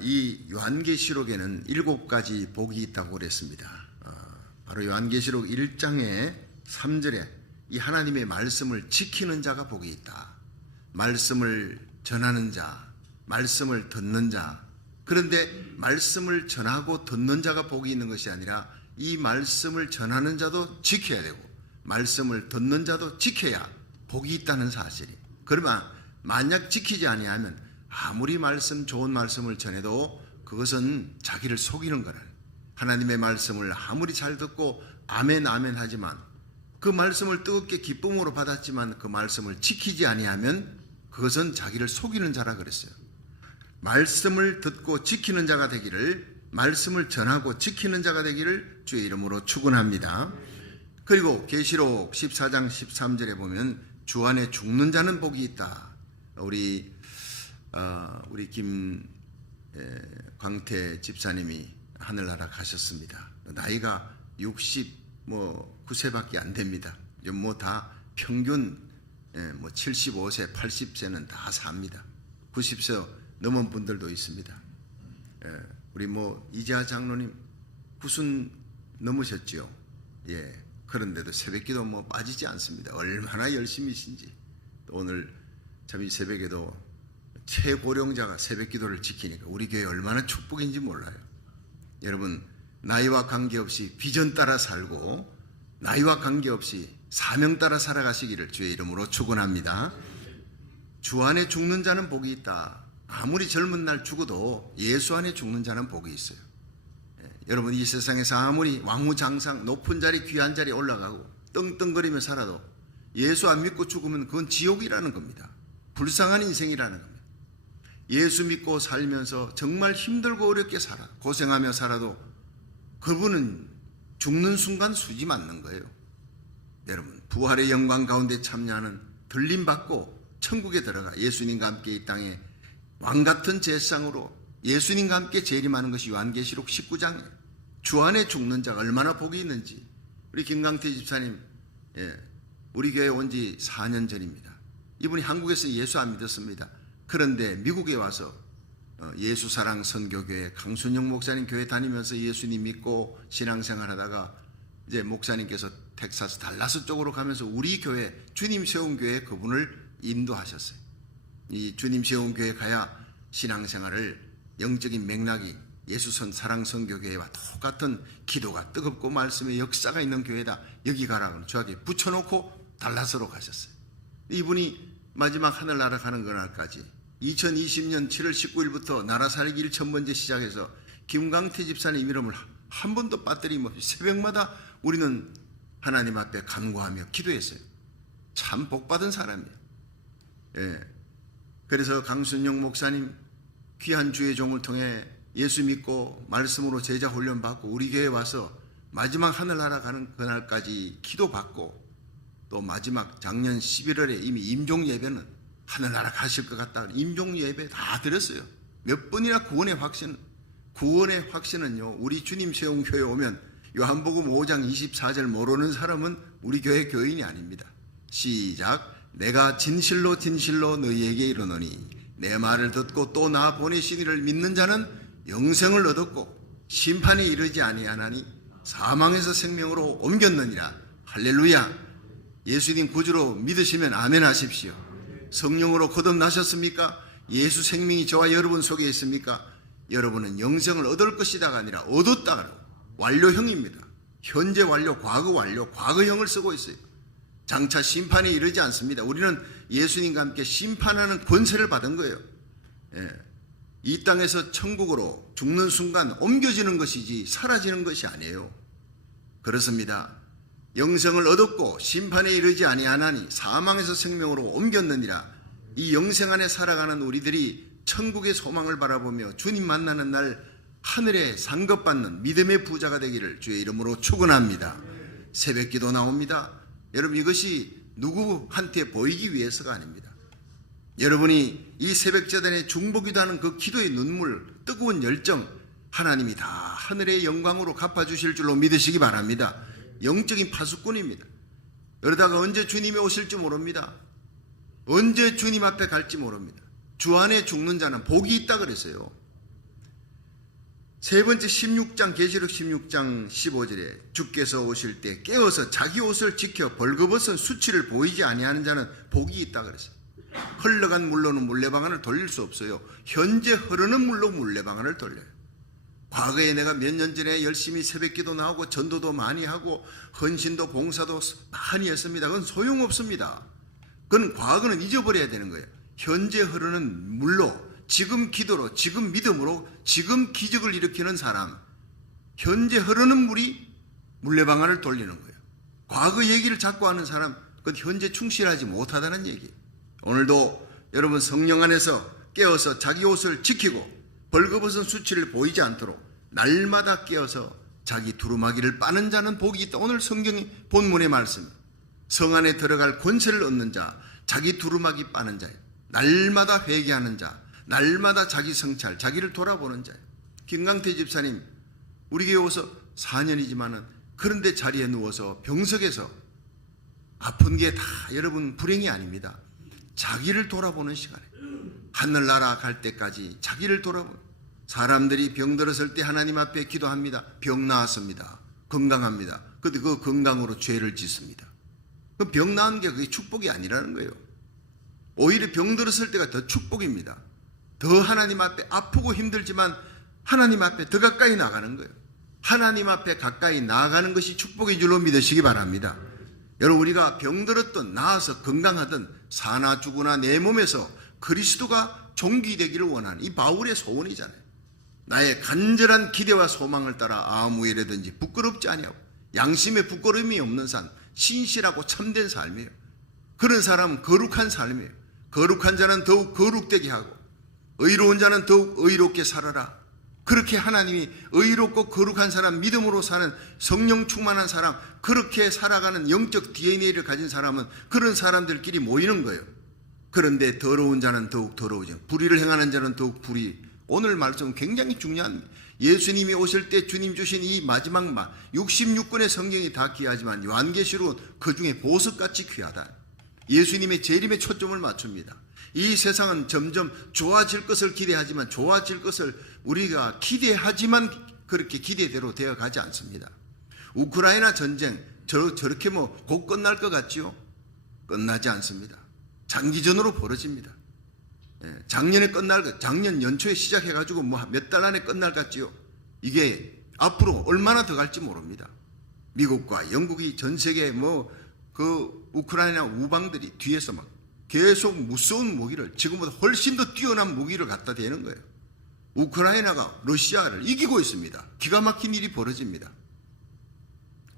이 요한계시록에는 7가지 복이 있다고 그랬습니다. 바로 요한계시록 1장의 3절에 이 하나님의 말씀을 지키는 자가 복이 있다. 말씀을 전하는 자, 말씀을 듣는 자. 그런데 말씀을 전하고 듣는 자가 복이 있는 것이 아니라 이 말씀을 전하는 자도 지켜야 되고 말씀을 듣는 자도 지켜야 복이 있다는 사실이. 그러면 만약 지키지 아니하면 아무리 좋은 말씀을 전해도 그것은 자기를 속이는 거라. 하나님의 말씀을 아무리 잘 듣고 아멘 아멘 하지만 그 말씀을 뜨겁게 기쁨으로 받았지만 그 말씀을 지키지 아니하면 그것은 자기를 속이는 자라 그랬어요. 말씀을 듣고 지키는 자가 되기를, 말씀을 전하고 지키는 자가 되기를 주의 이름으로 축원합니다. 그리고 계시록 14장 13절에 보면 주 안에 죽는 자는 복이 있다. 우리 광태 집사님이 하늘나라 가셨습니다. 나이가 69세밖에 안 됩니다. 다 평균 75세, 80세는 다 삽니다. 90세 넘은 분들도 있습니다. 우리 이재하 장로님 90 넘으셨지요. 그런데도 새벽기도 빠지지 않습니다. 얼마나 열심히신지. 오늘 참 이 새벽에도 최고령자가 새벽기도를 지키니까 우리 교회 얼마나 축복인지 몰라요. 여러분, 나이와 관계없이 비전 따라 살고 나이와 관계없이 사명 따라 살아가시기를 주의 이름으로 축원합니다. 주 안에 죽는 자는 복이 있다. 아무리 젊은 날 죽어도 예수 안에 죽는 자는 복이 있어요. 여러분, 이 세상에서 아무리 왕후장상 높은 자리 귀한 자리에 올라가고 떵떵거리며 살아도 예수 안 믿고 죽으면 그건 지옥이라는 겁니다. 불쌍한 인생이라는 겁니다. 예수 믿고 살면서 정말 힘들고 어렵게 살아 고생하며 살아도 그분은 죽는 순간 수지 맞는 거예요. 여러분, 부활의 영광 가운데 참여하는 들림받고 천국에 들어가 예수님과 함께 이 땅에 왕같은 제상으로 예수님과 함께 재림하는 것이 요한계시록 19장이에요. 주 안에 죽는 자가 얼마나 복이 있는지. 우리 김강태 집사님, 우리 교회 온 지 4년 전입니다. 이분이 한국에서 예수 안 믿었습니다. 그런데 미국에 와서 예수사랑 선교교회 강순영 목사님 교회 다니면서 예수님 믿고 신앙생활 하다가 이제 목사님께서 텍사스 달라스 쪽으로 가면서 우리 교회 주님 세운 교회에 그분을 인도하셨어요. 이 주님 세운 교회 가야 신앙생활을 영적인 맥락이 예수선 사랑선교교회와 똑같은 기도가 뜨겁고 말씀의 역사가 있는 교회다. 여기 가라고 저에게 붙여놓고 달라스로 가셨어요. 이분이 마지막 하늘나라 가는 그날까지 2020년 7월 19일부터 나라 살기 1,000번째 시작해서 김강태 집사님 이름을 한 번도 빠뜨림없이 새벽마다 우리는 하나님 앞에 간구하며 기도했어요. 참 복받은 사람이에요. 그래서 강순영 목사님 귀한 주의 종을 통해 예수 믿고 말씀으로 제자 훈련 받고 우리 교회에 와서 마지막 하늘나라 가는 그날까지 기도받고 또 마지막 작년 11월에 이미 임종 예배는 하늘나라 가실 것 같다. 임종 예배 다 드렸어요. 몇 번이나 구원의 확신은요, 우리 주님 세운 교회 오면 요한복음 5장 24절 모르는 사람은 우리 교회 교인이 아닙니다. 시작. 내가 진실로 진실로 너희에게 이르노니 내 말을 듣고 또 나 보내신 이를 믿는 자는 영생을 얻었고 심판에 이르지 아니하나니 사망에서 생명으로 옮겼느니라. 할렐루야. 예수님 구주로 믿으시면 아멘 하십시오. 성령으로 거듭나셨습니까? 예수 생명이 저와 여러분 속에 있습니까? 여러분은 영생을 얻을 것이다가 아니라 얻었다. 완료형입니다. 현재 완료, 과거 완료, 과거형을 쓰고 있어요. 장차 심판에 이르지 않습니다. 우리는 예수님과 함께 심판하는 권세를 받은 거예요. 이 땅에서 천국으로 죽는 순간 옮겨지는 것이지 사라지는 것이 아니에요. 그렇습니다. 영생을 얻었고 심판에 이르지 아니하나니 사망에서 생명으로 옮겼느니라. 이 영생 안에 살아가는 우리들이 천국의 소망을 바라보며 주님 만나는 날 하늘에 상급받는 믿음의 부자가 되기를 주의 이름으로 축원합니다. 새벽기도 나옵니다. 여러분, 이것이 누구한테 보이기 위해서가 아닙니다. 여러분이 이 새벽제단에 중보기도하는 그 기도의 눈물, 뜨거운 열정, 하나님이 다 하늘의 영광으로 갚아주실 줄로 믿으시기 바랍니다. 영적인 파수꾼입니다. 그러다가 언제 주님이 오실지 모릅니다. 언제 주님 앞에 갈지 모릅니다. 주 안에 죽는 자는 복이 있다 그랬어요. 세 번째 16장 계시록 16장 15절에 주께서 오실 때 깨어서 자기 옷을 지켜 벌거벗은 수치를 보이지 아니하는 자는 복이 있다 그랬어요. 흘러간 물로는 물레방아를 돌릴 수 없어요. 현재 흐르는 물로 물레방아를 돌려요. 과거에 내가 몇 년 전에 열심히 새벽기도 나오고 전도도 많이 하고 헌신도 봉사도 많이 했습니다. 그건 소용없습니다. 그건 과거는 잊어버려야 되는 거예요. 현재 흐르는 물로 지금 기도로 지금 믿음으로 지금 기적을 일으키는 사람, 현재 흐르는 물이 물레방아를 돌리는 거예요. 과거 얘기를 자꾸 하는 사람, 그건 현재 충실하지 못하다는 얘기예요. 오늘도 여러분 성령 안에서 깨어서 자기 옷을 지키고 벌거벗은 수치를 보이지 않도록 날마다 깨어서 자기 두루마기를 빠는 자는 복이 있다. 오늘 성경의 본문의 말씀, 성 안에 들어갈 권세를 얻는 자, 자기 두루마기 빠는 자예요. 날마다 회개하는 자, 날마다 자기 성찰, 자기를 돌아보는 자예요. 김강태 집사님 우리 교회 와서 4년이지만은 그런데 자리에 누워서 병석에서 아픈 게 다 여러분 불행이 아닙니다. 자기를 돌아보는 시간에 하늘나라 갈 때까지 자기를 돌아보는, 사람들이 병들었을 때 하나님 앞에 기도합니다. 병 나았습니다. 건강합니다. 근데 그 건강으로 죄를 짓습니다. 그 병 나은 게 그게 축복이 아니라는 거예요. 오히려 병들었을 때가 더 축복입니다. 더 하나님 앞에 아프고 힘들지만 하나님 앞에 더 가까이 나가는 거예요. 하나님 앞에 가까이 나아가는 것이 축복인 줄로 믿으시기 바랍니다. 여러분 우리가 병들었든 나아서 건강하든 사나 죽으나 내 몸에서 그리스도가 존귀되기를 원하는 이 바울의 소원이잖아요. 나의 간절한 기대와 소망을 따라 아무 일에든지 부끄럽지 아니하고 양심에 부끄러움이 없는 삶, 신실하고 참된 삶이에요. 그런 사람은 거룩한 삶이에요. 거룩한 자는 더욱 거룩되게 하고 의로운 자는 더욱 의롭게 살아라. 그렇게 하나님이 의롭고 거룩한 사람, 믿음으로 사는 성령 충만한 사람, 그렇게 살아가는 영적 DNA를 가진 사람은 그런 사람들끼리 모이는 거예요. 그런데 더러운 자는 더욱 더러워지고 불의를 행하는 자는 더욱 불의. 오늘 말씀은 굉장히 중요합니다. 예수님이 오실 때 주님 주신 이 마지막 말 66권의 성경이 다 귀하지만 요한계시록 그 중에 보석같이 귀하다. 예수님의 재림에 초점을 맞춥니다. 이 세상은 점점 좋아질 것을 기대하지만 좋아질 것을 우리가 기대하지만 그렇게 기대대로 되어가지 않습니다. 우크라이나 전쟁 저렇게 곧 끝날 것 같지요? 끝나지 않습니다. 장기전으로 벌어집니다. 작년 연초에 시작해가지고 몇 달 안에 끝날 것 같지요? 이게 앞으로 얼마나 더 갈지 모릅니다. 미국과 영국이 전 세계 그 우크라이나 우방들이 뒤에서 막 계속 무서운 무기를 지금보다 훨씬 더 뛰어난 무기를 갖다 대는 거예요. 우크라이나가 러시아를 이기고 있습니다. 기가 막힌 일이 벌어집니다.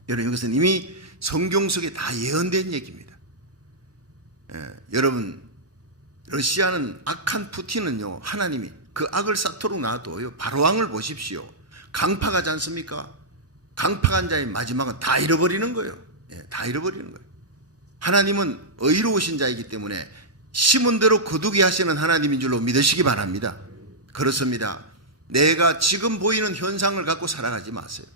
여러분 이것은 이미 성경 속에 다 예언된 얘기입니다. 여러분 러시아는 악한 푸틴은요 하나님이 그 악을 쌓도록 놔둬요. 바로왕을 보십시오. 강파가지 않습니까? 강파간 자의 마지막은 다 잃어버리는 거예요. 다 잃어버리는 거예요. 하나님은 의로우신 자이기 때문에 심은 대로 거두게 하시는 하나님인 줄로 믿으시기 바랍니다. 그렇습니다. 내가 지금 보이는 현상을 갖고 살아가지 마세요.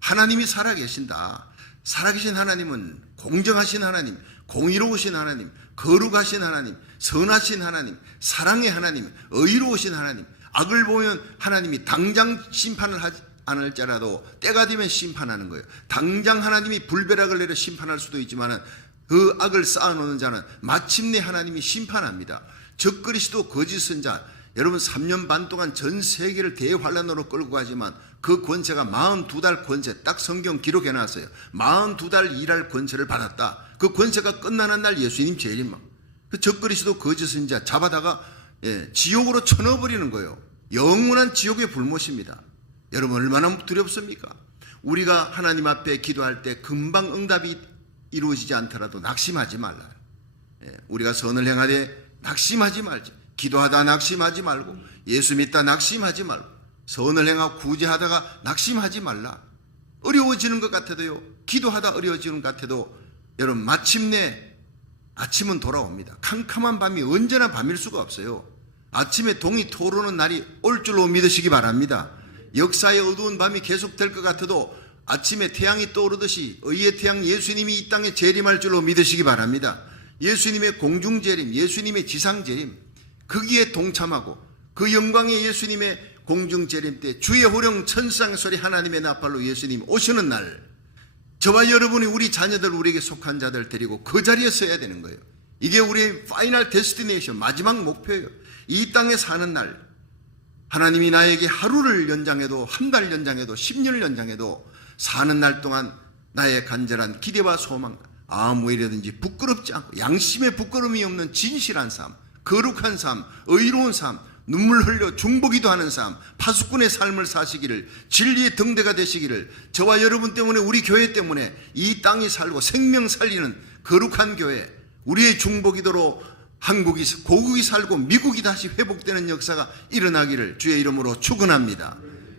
하나님이 살아계신다. 살아계신 하나님은 공정하신 하나님, 공의로우신 하나님, 거룩하신 하나님, 선하신 하나님, 사랑의 하나님, 의로우신 하나님. 악을 보면 하나님이 당장 심판을 하지 않을지라도 때가 되면 심판하는 거예요. 당장 하나님이 불벼락을 내려 심판할 수도 있지만 그 악을 쌓아놓는 자는 마침내 하나님이 심판합니다. 적그리스도 거짓 선자, 여러분 3년 반 동안 전 세계를 대환란으로 끌고 가지만 그 권세가 42달 권세, 딱 성경 기록해놨어요. 42달 일할 권세를 받았다. 그 권세가 끝나는 날 예수님 재림만 그 적그리스도 거짓 선자 잡아다가 지옥으로 쳐넣어버리는 거예요. 영원한 지옥의 불못입니다. 여러분 얼마나 두렵습니까? 우리가 하나님 앞에 기도할 때 금방 응답이 이루어지지 않더라도 낙심하지 말라. 우리가 선을 행하되 낙심하지 말지. 기도하다 낙심하지 말고 예수 믿다 낙심하지 말고 선을 행하고 구제하다가 낙심하지 말라. 어려워지는 것 같아도요. 기도하다 어려워지는 것 같아도 여러분 마침내 아침은 돌아옵니다. 캄캄한 밤이 언제나 밤일 수가 없어요. 아침에 동이 토르는 날이 올 줄로 믿으시기 바랍니다. 역사의 어두운 밤이 계속될 것 같아도 아침에 태양이 떠오르듯이 의의 태양 예수님이 이 땅에 재림할 줄로 믿으시기 바랍니다. 예수님의 공중재림, 예수님의 지상재림, 거기에 동참하고 그 영광의 예수님의 공중재림 때 주의 호령 천상 소리 하나님의 나팔로 예수님 오시는 날 저와 여러분이 우리 자녀들 우리에게 속한 자들 데리고 그 자리에 서야 되는 거예요. 이게 우리의 파이널 데스티네이션 마지막 목표예요. 이 땅에 사는 날 하나님이 나에게 하루를 연장해도 한 달 연장해도 10년을 연장해도 사는 날 동안 나의 간절한 기대와 소망 아무 일이든지 부끄럽지 않고 양심에 부끄러움이 없는 진실한 삶 거룩한 삶 의로운 삶 눈물 흘려 중보기도 하는 삶 파수꾼의 삶을 사시기를 진리의 등대가 되시기를 저와 여러분 때문에 우리 교회 때문에 이 땅이 살고 생명 살리는 거룩한 교회 우리의 중보기도로 한국이 고국이 살고 미국이 다시 회복되는 역사가 일어나기를 주의 이름으로 축원합니다.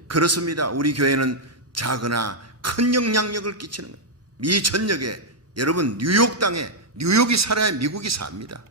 그렇습니다. 우리 교회는 작으나 큰 영향력을 끼치는 거예요. 미 전역에 여러분 뉴욕 땅에 뉴욕이 살아야 미국이 삽니다.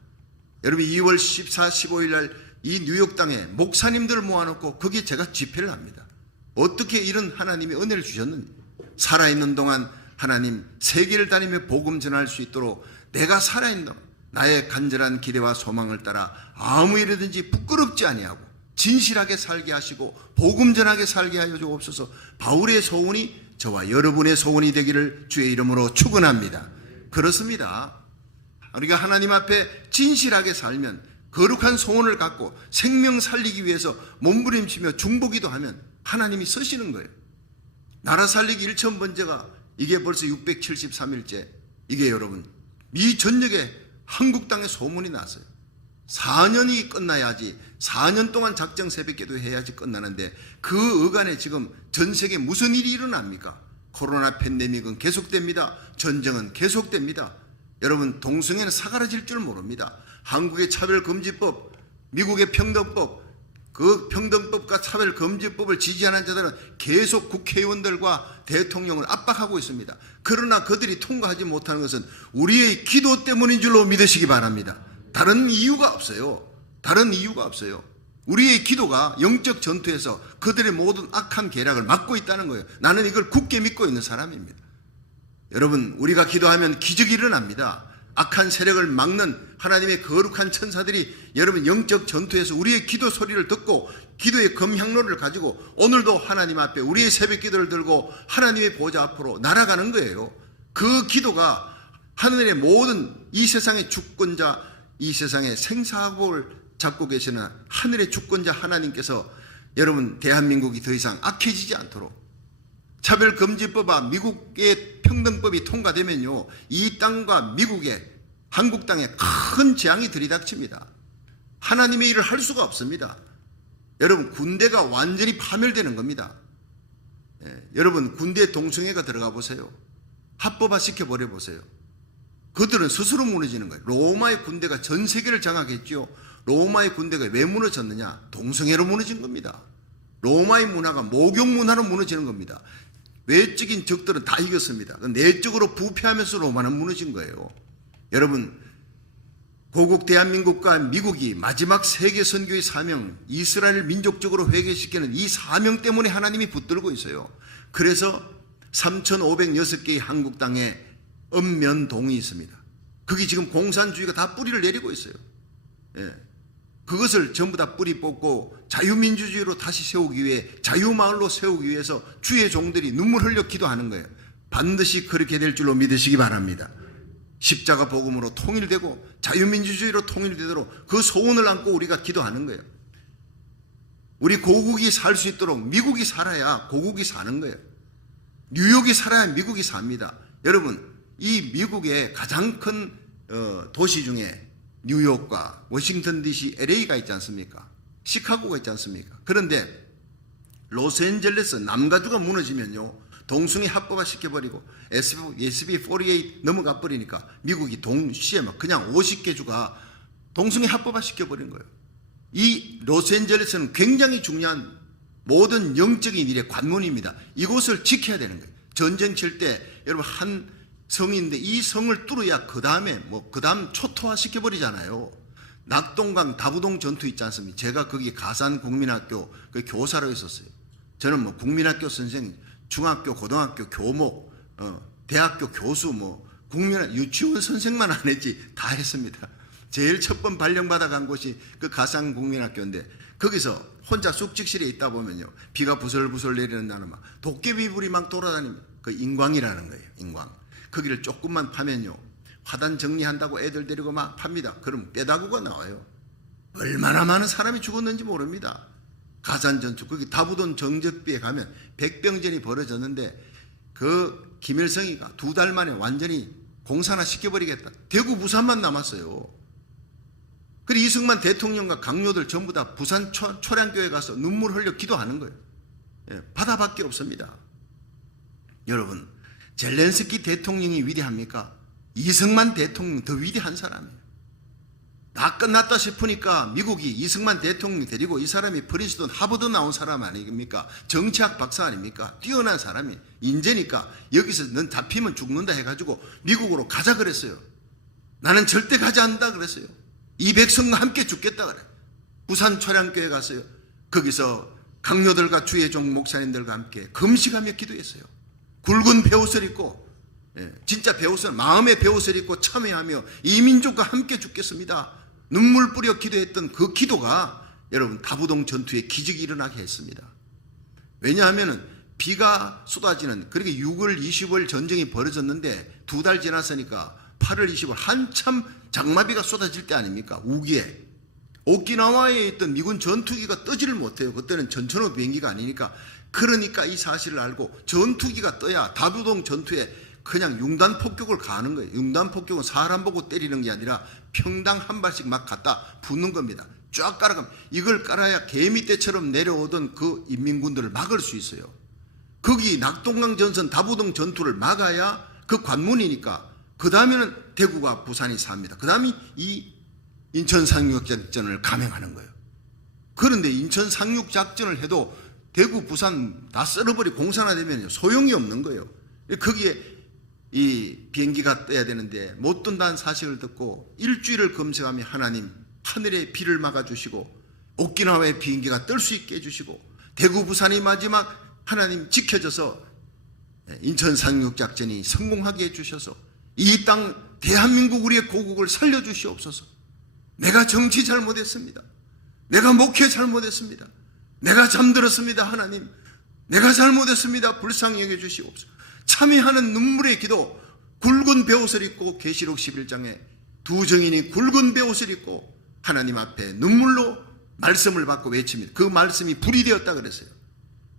여러분 2월 14, 15일 날 이 뉴욕 땅에 목사님들을 모아놓고 거기에 제가 집회를 합니다. 어떻게 이런 하나님이 은혜를 주셨는지 살아있는 동안 하나님 세계를 다니며 복음 전할 수 있도록 내가 살아있는 동안 나의 간절한 기대와 소망을 따라 아무 일이든지 부끄럽지 아니하고 진실하게 살게 하시고 복음 전하게 살게 하여 주옵소서. 바울의 소원이 저와 여러분의 소원이 되기를 주의 이름으로 축원합니다. 그렇습니다. 우리가 하나님 앞에 진실하게 살면 거룩한 소원을 갖고 생명 살리기 위해서 몸부림치며 중보기도 하면 하나님이 쓰시는 거예요. 나라 살리기 1,000번째가 이게 벌써 673일째 이게 여러분 미 전역에 한국 땅에 소문이 났어요. 4년이 끝나야지 4년 동안 작정 새벽기도 해야지 끝나는데 그 어간에 지금 전 세계에 무슨 일이 일어납니까? 코로나 팬데믹은 계속됩니다. 전쟁은 계속됩니다. 여러분 동성애는 사그라질 줄 모릅니다. 한국의 차별금지법, 미국의 평등법, 그 평등법과 차별금지법을 지지하는 자들은 계속 국회의원들과 대통령을 압박하고 있습니다. 그러나 그들이 통과하지 못하는 것은 우리의 기도 때문인 줄로 믿으시기 바랍니다. 다른 이유가 없어요. 다른 이유가 없어요. 우리의 기도가 영적 전투에서 그들의 모든 악한 계략을 막고 있다는 거예요. 나는 이걸 굳게 믿고 있는 사람입니다. 여러분 우리가 기도하면 기적이 일어납니다. 악한 세력을 막는 하나님의 거룩한 천사들이 여러분 영적 전투에서 우리의 기도 소리를 듣고 기도의 검향로를 가지고 오늘도 하나님 앞에 우리의 새벽 기도를 들고 하나님의 보좌 앞으로 날아가는 거예요. 그 기도가 하늘의 모든 이 세상의 주권자 이 세상의 생사학을 잡고 계시는 하늘의 주권자 하나님께서 여러분 대한민국이 더 이상 악해지지 않도록 차별금지법과 미국의 평등법이 통과되면요 이 땅과 미국의 한국 땅에 큰 재앙이 들이닥칩니다. 하나님의 일을 할 수가 없습니다. 여러분 군대가 완전히 파멸되는 겁니다. 여러분 군대 동성애가 들어가 보세요. 합법화 시켜버려 보세요. 그들은 스스로 무너지는 거예요. 로마의 군대가 전 세계를 장악했죠. 로마의 군대가 왜 무너졌느냐? 동성애로 무너진 겁니다. 로마의 문화가 목욕 문화로 무너지는 겁니다. 외적인 적들은 다 이겼습니다. 내적으로 부패하면서 로마는 무너진 거예요. 여러분 고국 대한민국과 미국이 마지막 세계 선교의 사명 이스라엘 민족적으로 회개시키는 이 사명 때문에 하나님이 붙들고 있어요. 그래서 3,506개의 한국 땅에 읍면동이 있습니다. 거기 지금 공산주의가 다 뿌리를 내리고 있어요. 그것을 전부 다 뿌리 뽑고 자유민주주의로 다시 세우기 위해 자유마을로 세우기 위해서 주의 종들이 눈물 흘려 기도하는 거예요. 반드시 그렇게 될 줄로 믿으시기 바랍니다. 십자가 복음으로 통일되고 자유민주주의로 통일되도록 그 소원을 안고 우리가 기도하는 거예요. 우리 고국이 살 수 있도록 미국이 살아야 고국이 사는 거예요. 뉴욕이 살아야 미국이 삽니다. 여러분 이 미국의 가장 큰 도시 중에 뉴욕과 워싱턴 DC, LA가 있지 않습니까? 시카고가 있지 않습니까? 그런데 로스앤젤레스 남가주가 무너지면요 동성애 합법화 시켜버리고 SB48 넘어가 버리니까 미국이 동시에 막 그냥 50개 주가 동성애 합법화 시켜버린 거예요. 이 로스앤젤레스는 굉장히 중요한 모든 영적인 일의 관문입니다. 이곳을 지켜야 되는 거예요. 전쟁 칠 때 여러분 한 성인데 이 성을 뚫어야 그 다음에 그 다음 초토화 시켜버리잖아요. 낙동강 다부동 전투 있지 않습니까? 제가 거기 가산 국민학교 그 교사로 있었어요. 저는 국민학교 선생, 중학교, 고등학교 교목, 대학교 교수, 유치원 선생만 안 했지 다 했습니다. 제일 첫 번 발령받아 간 곳이 그 가산 국민학교인데 거기서 혼자 숙직실에 있다 보면요, 비가 부슬부슬 내리는 날은 막 도깨비불이 막 돌아다니면 그 인광이라는 거예요. 인광. 거기를 조금만 파면요, 화단 정리한다고 애들 데리고 막 팝니다. 그럼 뼈다구가 나와요. 얼마나 많은 사람이 죽었는지 모릅니다. 가산전투, 거기 다부돈 정적비에 가면 백병전이 벌어졌는데 그 김일성이가 2달 만에 완전히 공산화 시켜버리겠다. 대구 부산만 남았어요. 그리고 이승만 대통령과 강요들 전부 다 부산 초량교회 가서 눈물 흘려 기도하는 거예요. 예, 바다밖에 없습니다. 여러분, 젤렌스키 대통령이 위대합니까? 이승만 대통령 더 위대한 사람이에요. 다 끝났다 싶으니까 미국이 이승만 대통령 데리고, 이 사람이 프린스턴 하버드 나온 사람 아닙니까? 정치학 박사 아닙니까? 뛰어난 사람이 인재니까 여기서 넌 잡히면 죽는다 해가지고 미국으로 가자 그랬어요. 나는 절대 가지 않는다 그랬어요. 이 백성과 함께 죽겠다 그래. 부산 초량교회 갔어요. 거기서 강요들과 주의종 목사님들과 함께 금식하며 기도했어요. 굵은 베옷을 입고, 진짜 베옷을, 마음의 베옷을 입고 참회하며 이 민족과 함께 죽겠습니다. 눈물 뿌려 기도했던 그 기도가 여러분 다부동 전투에 기적이 일어나게 했습니다. 왜냐하면 비가 쏟아지는, 그렇게 6월 20일 전쟁이 벌어졌는데 2달 지났으니까 8월 20일 한참 장마비가 쏟아질 때 아닙니까? 우기에 오키나와에 있던 미군 전투기가 뜨지를 못해요. 그때는 전천후 비행기가 아니니까. 그러니까 이 사실을 알고 전투기가 떠야 다부동 전투에 그냥 융단 폭격을 가하는 거예요. 융단 폭격은 사람 보고 때리는 게 아니라 평당 한 발씩 막 갖다 붙는 겁니다. 쫙 깔아가면, 이걸 깔아야 개미떼처럼 내려오던 그 인민군들을 막을 수 있어요. 거기 낙동강 전선 다부동 전투를 막아야 그 관문이니까. 그 다음에는 대구가 부산이 삽니다. 그 다음에 이 인천 상륙작전을 감행하는 거예요. 그런데 인천 상륙작전을 해도 대구 부산 다 썰어버리고 공산화되면 소용이 없는 거예요. 거기에 이 비행기가 떠야 되는데 못 뜬다는 사실을 듣고 일주일을 검색하며 하나님 하늘에 비를 막아주시고 오키나와의 비행기가 뜰 수 있게 해주시고 대구 부산이 마지막 하나님 지켜져서 인천 상륙작전이 성공하게 해주셔서 이 땅 대한민국 우리의 고국을 살려주시옵소서. 내가 정치 잘못했습니다. 내가 목회 잘못했습니다. 내가 잠들었습니다. 하나님, 내가 잘못했습니다. 불쌍히 여겨주시옵소서. 참회하는 눈물의 기도. 굵은 베옷을 입고 계시록 11장에 두 증인이 굵은 베옷을 입고 하나님 앞에 눈물로 말씀을 받고 외칩니다. 그 말씀이 불이 되었다 그랬어요.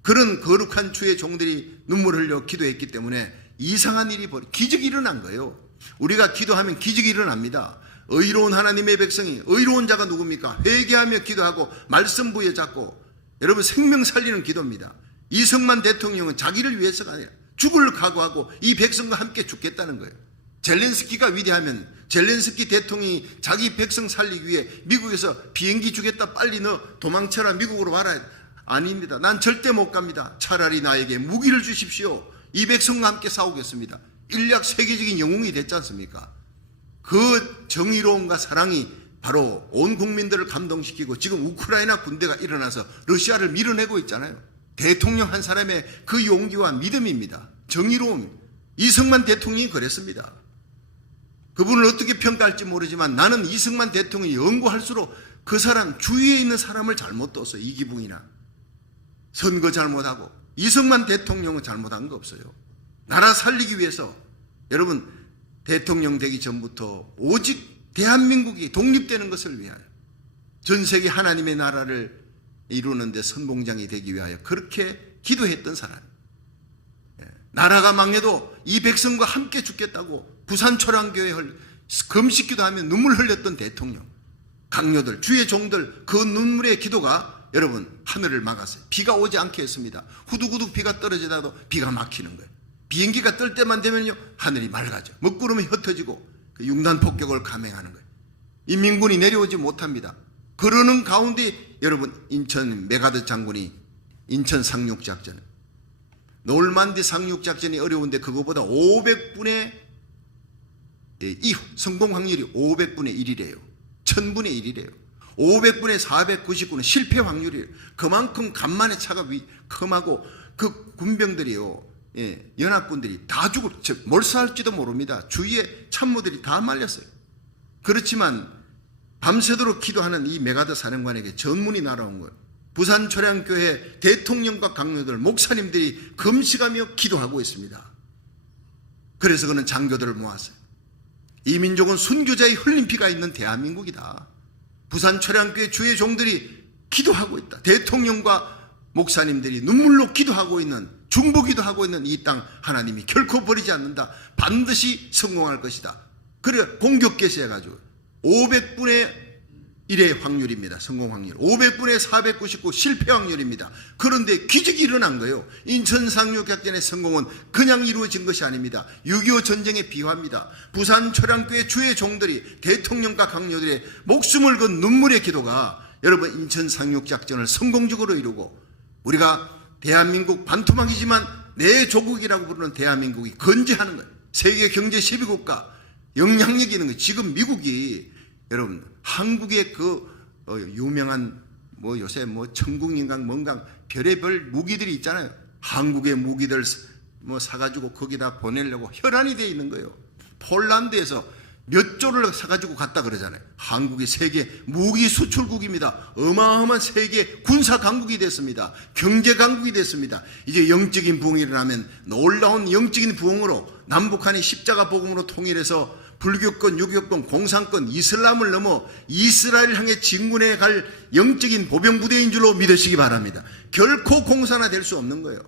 그런 거룩한 주의 종들이 눈물을 흘려 기도했기 때문에 이상한 일이 기적이 일어난 거예요. 우리가 기도하면 기적이 일어납니다. 의로운 하나님의 백성이, 의로운 자가 누굽니까? 회개하며 기도하고 말씀 부여잡고, 여러분 생명 살리는 기도입니다. 이승만 대통령은 자기를 위해서가 아니라 죽을 각오하고 이 백성과 함께 죽겠다는 거예요. 젤렌스키가 위대하면 젤렌스키 대통령이 자기 백성 살리기 위해 미국에서 비행기 주겠다, 빨리 너 도망쳐라, 미국으로 와라. 아닙니다. 난 절대 못 갑니다. 차라리 나에게 무기를 주십시오. 이 백성과 함께 싸우겠습니다. 인류 세계적인 영웅이 됐지 않습니까? 그 정의로움과 사랑이 바로 온 국민들을 감동시키고 지금 우크라이나 군대가 일어나서 러시아를 밀어내고 있잖아요. 대통령 한 사람의 그 용기와 믿음입니다. 정의로움. 이승만 대통령이 그랬습니다. 그분을 어떻게 평가할지 모르지만 나는 이승만 대통령이 연구할수록 그 사람 주위에 있는 사람을 잘못 뒀어요. 이기붕이나 선거 잘못하고. 이승만 대통령은 잘못한 거 없어요. 나라 살리기 위해서 여러분 대통령 되기 전부터 오직 대한민국이 독립되는 것을 위하여 전 세계 하나님의 나라를 이루는 데 선봉장이 되기 위하여 그렇게 기도했던 사람. 나라가 망해도 이 백성과 함께 죽겠다고 부산 초량교회 금식기도 하며 눈물 흘렸던 대통령, 강요들, 주의 종들, 그 눈물의 기도가 여러분 하늘을 막았어요. 비가 오지 않게 했습니다. 후두구둑 비가 떨어지다도 비가 막히는 거예요. 비행기가 뜰 때만 되면요 하늘이 맑아져. 먹구름이 흩어지고 그 융단 폭격을 감행하는 거예요. 인민군이 내려오지 못합니다. 그러는 가운데 여러분 인천 메가드 장군이 인천 상륙작전, 노르만디 상륙작전이 어려운데 그거보다 500분의 2 성공 확률이 500분의 1이래요. 1000분의 1이래요. 500분의 499는 실패 확률이에요. 그만큼 간만에 차가 큼하고 그 군병들이요, 연합군들이 다 몰살할지도 모릅니다. 주위에 참모들이 다 말렸어요. 그렇지만 밤새도록 기도하는 이 메가더 사령관에게 전문이 날아온 거예요. 부산 초량교회 대통령과 강요들, 목사님들이 금식하며 기도하고 있습니다. 그래서 그는 장교들을 모았어요. 이 민족은 순교자의 흘린 피가 있는 대한민국이다. 부산 초량교회 주의 종들이 기도하고 있다. 대통령과 목사님들이 눈물로 기도하고 있는, 중보기도 하고 있는 이 땅 하나님이 결코 버리지 않는다. 반드시 성공할 것이다. 그래 공격 개시해가지고 500분의 1의 확률입니다. 성공 확률. 500분의 499 실패 확률입니다. 그런데 기적이 일어난 거예요. 인천 상륙작전의 성공은 그냥 이루어진 것이 아닙니다. 6.25 전쟁의 비화입니다. 부산 초량교회 주의 종들이, 대통령과 강요들의 목숨을 건 눈물의 기도가 여러분 인천 상륙작전을 성공적으로 이루고, 우리가 대한민국 반토막이지만 내 조국이라고 부르는 대한민국이 건재하는 거예요. 세계 경제 12국가 영향력이 있는 거예요. 지금 미국이 여러분 한국의 그 유명한 뭐 요새 뭐 천국인강 뭔강 별의별 무기들이 있잖아요. 한국의 무기들 뭐 사가지고 거기다 보내려고 혈안이 되어 있는 거예요. 폴란드에서 몇 조를 사가지고 갔다 그러잖아요. 한국이 세계 무기 수출국입니다. 어마어마한 세계 군사 강국이 됐습니다. 경제 강국이 됐습니다. 이제 영적인 부흥이 일어나면 놀라운 영적인 부흥으로 남북한이 십자가 복음으로 통일해서 불교권, 유교권, 공산권, 이슬람을 넘어 이스라엘 향해 진군해 갈 영적인 보병부대인 줄로 믿으시기 바랍니다. 결코 공산화 될 수 없는 거예요.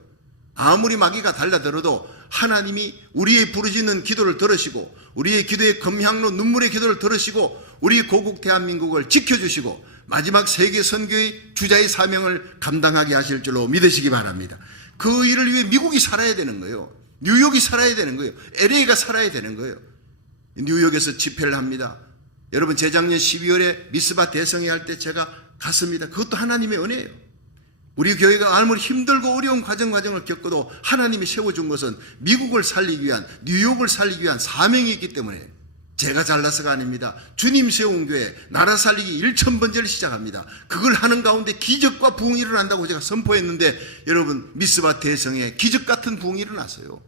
아무리 마귀가 달라들어도 하나님이 우리의 부르짖는 기도를 들으시고, 우리의 기도의 검향로 눈물의 기도를 들으시고, 우리 고국 대한민국을 지켜주시고 마지막 세계 선교의 주자의 사명을 감당하게 하실 줄로 믿으시기 바랍니다. 그 일을 위해 미국이 살아야 되는 거예요. 뉴욕이 살아야 되는 거예요. LA가 살아야 되는 거예요. 뉴욕에서 집회를 합니다. 여러분 재작년 12월에 미스바 대성회 할 때 제가 갔습니다. 그것도 하나님의 은혜예요. 우리 교회가 아무리 힘들고 어려운 과정을 겪어도 하나님이 세워준 것은 미국을 살리기 위한, 뉴욕을 살리기 위한 사명이 있기 때문에 제가 잘나서가 아닙니다. 주님 세운 교회 나라 살리기 1000번째를 시작합니다. 그걸 하는 가운데 기적과 부흥이 일어난다고 제가 선포했는데 여러분 미스바 대성회 기적 같은 부흥이 일어났어요.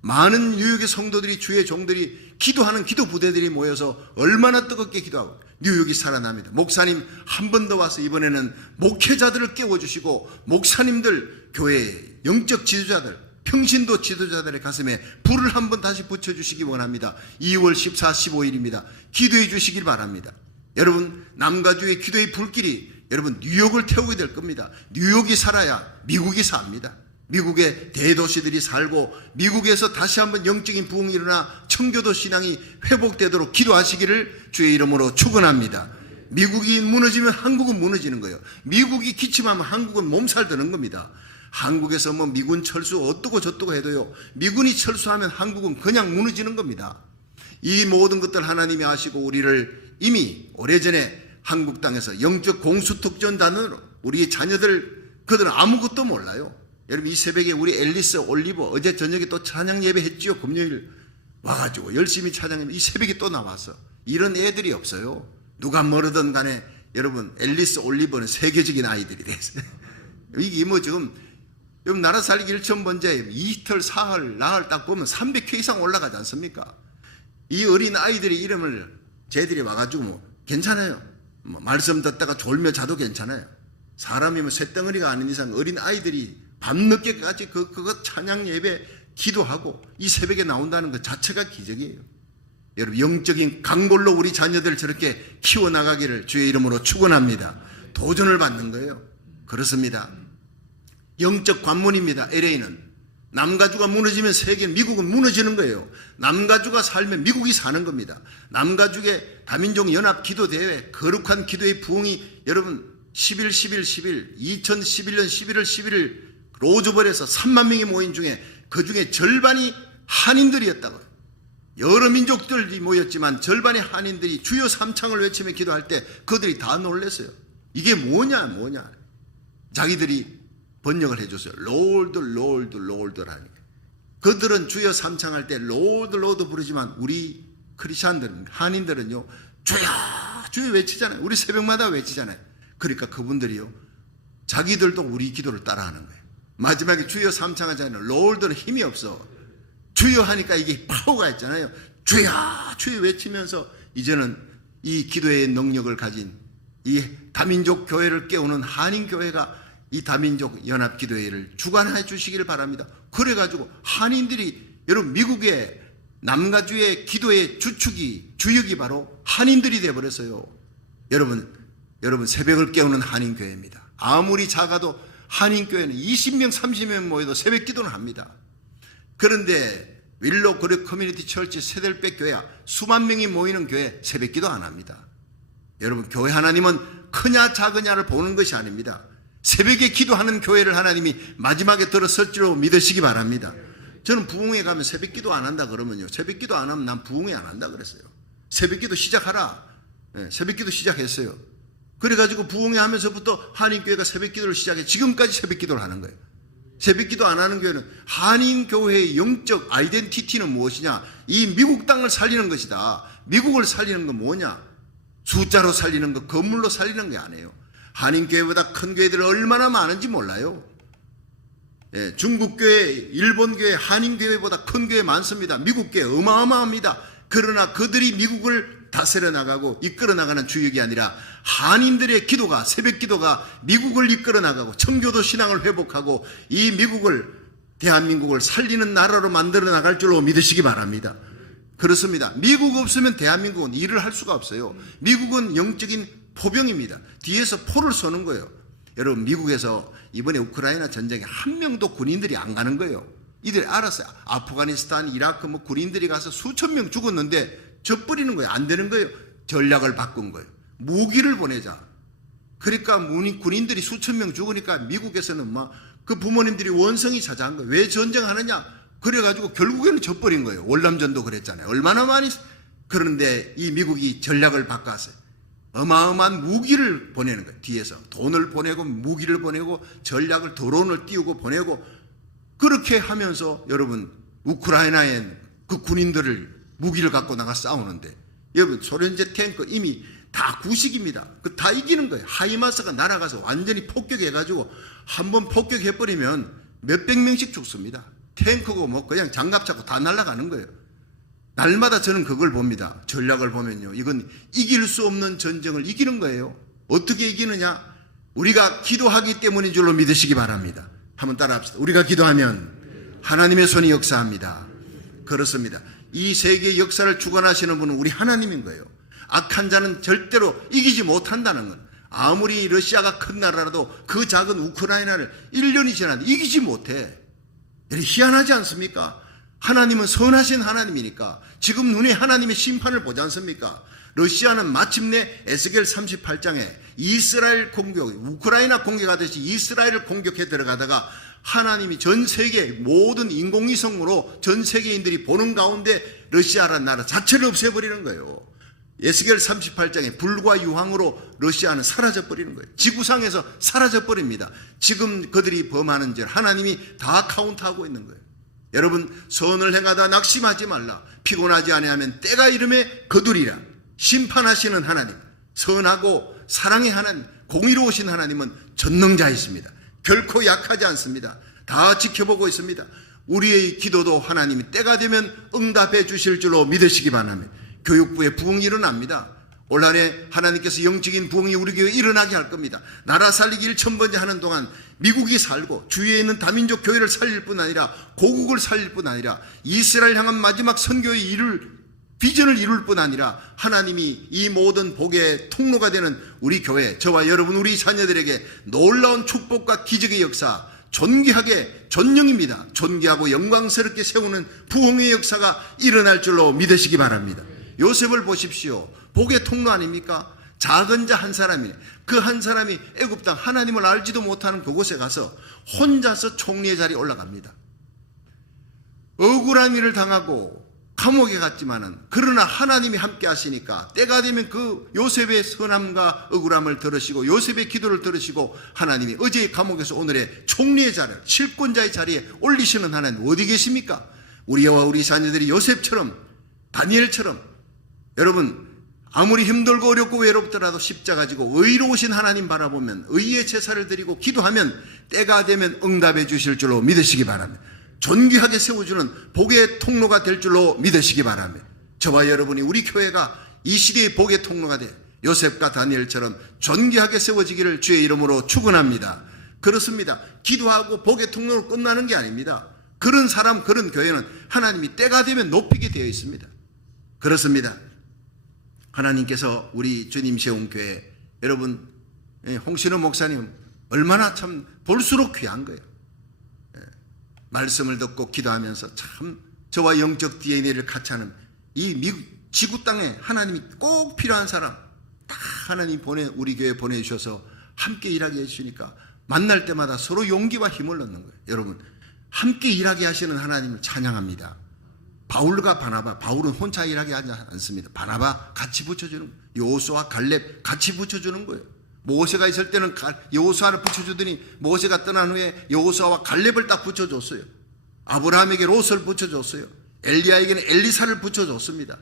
많은 뉴욕의 성도들이, 주의 종들이, 기도하는 기도 부대들이 모여서 얼마나 뜨겁게 기도하고 뉴욕이 살아납니다. 목사님 한 번 더 와서 이번에는 목회자들을 깨워주시고, 목사님들, 교회의 영적 지도자들, 평신도 지도자들의 가슴에 불을 한번 다시 붙여주시기 원합니다. 2월 14, 15일입니다. 기도해 주시길 바랍니다. 여러분 남가주의 기도의 불길이 여러분 뉴욕을 태우게 될 겁니다. 뉴욕이 살아야 미국이 삽니다. 미국의 대도시들이 살고 미국에서 다시 한번 영적인 부흥이 일어나 청교도 신앙이 회복되도록 기도하시기를 주의 이름으로 축원합니다. 미국이 무너지면 한국은 무너지는 거예요. 미국이 기침하면 한국은 몸살 드는 겁니다. 한국에서 뭐 미군 철수 어떠고 저떠고 해도요, 미군이 철수하면 한국은 그냥 무너지는 겁니다. 이 모든 것들 하나님이 아시고 우리를 이미 오래전에 한국 땅에서 영적 공수특전단으로 우리의 자녀들, 그들은 아무것도 몰라요. 여러분 이 새벽에 우리 앨리스 올리버 어제 저녁에 또 찬양 예배 했지요. 금요일 와가지고 열심히 찬양 예배, 이 새벽에 또 나왔어. 이런 애들이 없어요. 누가 뭐르든 간에 여러분 앨리스 올리버는 세계적인 아이들이 됐어요. 이게 뭐 지금 여러분 나라 살리기 1000번째 이틀 사흘 나흘 딱 보면 300회 이상 올라가지 않습니까? 이 어린 아이들의 이름을 쟤들이 와가지고 뭐 괜찮아요. 뭐 말씀 듣다가 졸며 자도 괜찮아요. 사람이면 쇳덩어리가 아닌 이상 어린 아이들이 밤늦게까지 그거 찬양 예배 기도하고 이 새벽에 나온다는 것 자체가 기적이에요. 여러분 영적인 강골로 우리 자녀들 저렇게 키워나가기를 주의 이름으로 축원합니다. 도전을 받는 거예요. 그렇습니다. 영적 관문입니다. LA는 남가주가 무너지면 세계는, 미국은 무너지는 거예요. 남가주가 살면 미국이 사는 겁니다. 남가주의 다민족 연합 기도대회 거룩한 기도의 부흥이 여러분 2011년 11월 11일 로즈벌에서 3만 명이 모인 중에 그 중에 절반이 한인들이었다고요. 여러 민족들이 모였지만 절반의 한인들이 주여 삼창을 외치며 기도할 때 그들이 다 놀랐어요. 이게 뭐냐. 자기들이 번역을 해줬어요. 롤드라니까. 그들은 주여 삼창할 때 롤드 부르지만 우리 크리스찬들은, 한인들은요 주여 외치잖아요. 우리 새벽마다 외치잖아요. 그러니까 그분들이요 자기들도 우리 기도를 따라하는 거예요. 마지막에 주여 삼창하잖아요. 롤드는 힘이 없어. 주여 하니까 이게 파워가 있잖아요. 주여 외치면서 이제는 이 기도의 능력을 가진 이 다민족 교회를 깨우는 한인교회가 이 다민족 연합기도회를 주관해 주시기를 바랍니다. 그래가지고 한인들이, 여러분, 미국의 남가주의 기도의 주역이 바로 한인들이 되어버렸어요. 여러분 새벽을 깨우는 한인교회입니다. 아무리 작아도 한인교회는 20명 30명 모여도 새벽 기도는 합니다. 그런데 윌로 그룹 커뮤니티 철치 세델백 교회야 수만 명이 모이는 교회 새벽 기도 안 합니다. 여러분, 교회 하나님은 크냐 작으냐를 보는 것이 아닙니다. 새벽에 기도하는 교회를 하나님이 마지막에 들어설 줄로 믿으시기 바랍니다. 저는 부흥회 가면 새벽 기도 안 한다 그러면요, 새벽 기도 안 하면 난 부흥회 안 한다 그랬어요. 새벽 기도 시작하라. 네, 새벽 기도 시작했어요. 그래가지고 부흥회 하면서부터 한인교회가 새벽 기도를 시작해 지금까지 새벽 기도를 하는 거예요. 새벽 기도 안 하는 교회는, 한인교회의 영적 아이덴티티는 무엇이냐? 이 미국 땅을 살리는 것이다. 미국을 살리는 건 뭐냐? 숫자로 살리는 거, 건물로 살리는 게 아니에요. 한인교회보다 큰 교회들이 얼마나 많은지 몰라요. 예, 중국교회, 일본교회, 한인교회보다 큰 교회 많습니다. 미국교회 어마어마합니다. 그러나 그들이 미국을 다스려 나가고 이끌어 나가는 주역이 아니라 한인들의 기도가, 새벽 기도가 미국을 이끌어 나가고 청교도 신앙을 회복하고 이 미국을, 대한민국을 살리는 나라로 만들어 나갈 줄로 믿으시기 바랍니다. 그렇습니다. 미국 없으면 대한민국은 일을 할 수가 없어요. 미국은 영적인 포병입니다. 뒤에서 포를 쏘는 거예요. 여러분, 미국에서 이번에 우크라이나 전쟁에 한 명도 군인들이 안 가는 거예요. 이들이 알았어요. 아프가니스탄, 이라크 뭐 군인들이 가서 수천 명 죽었는데 져버리는 거예요. 안 되는 거예요. 전략을 바꾼 거예요. 무기를 보내자. 그러니까 군인들이 수천 명 죽으니까 미국에서는 막 그 부모님들이 원성이 자자한 거예요. 왜 전쟁하느냐? 그래가지고 결국에는 져버린 거예요. 월남전도 그랬잖아요. 얼마나 많이. 그런데 이 미국이 전략을 바꿨어요. 어마어마한 무기를 보내는 거예요. 뒤에서 돈을 보내고 무기를 보내고 전략을, 드론을 띄우고 보내고, 그렇게 하면서 여러분, 우크라이나에 그 군인들을 무기를 갖고 나가 싸우는데, 여러분, 소련제 탱크 이미 다 구식입니다. 그 다 이기는 거예요. 하이마스가 날아가서 완전히 폭격해가지고 한번 폭격해버리면 몇백 명씩 죽습니다. 탱크고 뭐 그냥 장갑 잡고 다 날아가는 거예요. 날마다 저는 그걸 봅니다. 전략을 보면요, 이건 이길 수 없는 전쟁을 이기는 거예요. 어떻게 이기느냐? 우리가 기도하기 때문인 줄로 믿으시기 바랍니다. 한번 따라합시다. 우리가 기도하면 하나님의 손이 역사합니다. 그렇습니다. 이 세계의 역사를 주관하시는 분은 우리 하나님인 거예요. 악한 자는 절대로 이기지 못한다는 건, 아무리 러시아가 큰 나라라도 그 작은 우크라이나를 1년이 지났는데 이기지 못해. 희한하지 않습니까? 하나님은 선하신 하나님이니까 지금 눈에 하나님의 심판을 보지 않습니까? 러시아는 마침내 에스겔 38장에 이스라엘 공격, 우크라이나 공격하듯이 이스라엘을 공격해 들어가다가 하나님이 전 세계 모든 인공위성으로 전 세계인들이 보는 가운데 러시아라는 나라 자체를 없애버리는 거예요. 에스겔 38장에 불과 유황으로 러시아는 사라져버리는 거예요. 지구상에서 사라져버립니다. 지금 그들이 범하는 죄를 하나님이 다 카운트하고 있는 거예요. 여러분, 선을 행하다 낙심하지 말라. 피곤하지 아니하면 때가 이름에 거두리라. 심판하시는 하나님, 선하고 사랑의 하나님, 공의로우신 하나님은 전능자이십니다. 결코 약하지 않습니다. 다 지켜보고 있습니다. 우리의 기도도 하나님이 때가 되면 응답해 주실 줄로 믿으시기 바랍니다. 교육부에 부흥이 일어납니다. 올 한해 하나님께서 영적인 부흥이 우리 교회에 일어나게 할 겁니다. 나라 살리기 1000번째 하는 동안 미국이 살고 주위에 있는 다민족 교회를 살릴 뿐 아니라 고국을 살릴 뿐 아니라 이스라엘 향한 마지막 선교의 비전을 이룰 뿐 아니라 하나님이 이 모든 복의 통로가 되는 우리 교회, 저와 여러분, 우리 자녀들에게 놀라운 축복과 기적의 역사, 존귀하게, 존영입니다. 존귀하고 영광스럽게 세우는 부흥의 역사가 일어날 줄로 믿으시기 바랍니다. 요셉을 보십시오. 복의 통로 아닙니까? 작은 자 한 사람이네. 그 한 사람이 애굽 땅 하나님을 알지도 못하는 그곳에 가서 혼자서 총리의 자리에 올라갑니다. 억울한 일을 당하고 감옥에 갔지만은, 그러나 하나님이 함께 하시니까 때가 되면 그 요셉의 선함과 억울함을 들으시고 요셉의 기도를 들으시고 하나님이 어제의 감옥에서 오늘의 총리의 자리, 실권자의 자리에 올리시는 하나님 어디 계십니까? 우리와 우리 자녀들이 요셉처럼, 다니엘처럼, 여러분, 아무리 힘들고 어렵고 외롭더라도 십자가 지고 의로우신 하나님 바라보면 의의 제사를 드리고 기도하면 때가 되면 응답해 주실 줄로 믿으시기 바랍니다. 존귀하게 세워주는 복의 통로가 될 줄로 믿으시기 바랍니다. 저와 여러분이, 우리 교회가 이 시대의 복의 통로가 돼 요셉과 다니엘처럼 존귀하게 세워지기를 주의 이름으로 축원합니다. 그렇습니다. 기도하고 복의 통로로 끝나는 게 아닙니다. 그런 사람, 그런 교회는 하나님이 때가 되면 높이게 되어 있습니다. 그렇습니다. 하나님께서 우리 주님 세운 교회, 여러분 홍신호 목사님 얼마나 참 볼수록 귀한 거예요. 말씀을 듣고 기도하면서 참 저와 영적 DNA를 같이 하는 이 미국 지구 땅에 하나님이 꼭 필요한 사람 다 하나님 우리 교회에 보내주셔서 함께 일하게 해주시니까 만날 때마다 서로 용기와 힘을 얻는 거예요. 여러분 함께 일하게 하시는 하나님을 찬양합니다. 바울과 바나바, 바울은 혼자 일하게 하지 않습니다. 바나바 같이 붙여주는 거예요. 여호수아와 갈렙 같이 붙여주는 거예요. 모세가 있을 때는 여호수아를 붙여주더니 모세가 떠난 후에 여호수아와 갈렙을 딱 붙여줬어요. 아브라함에게 롯을 붙여줬어요. 엘리야에게는 엘리사를 붙여줬습니다.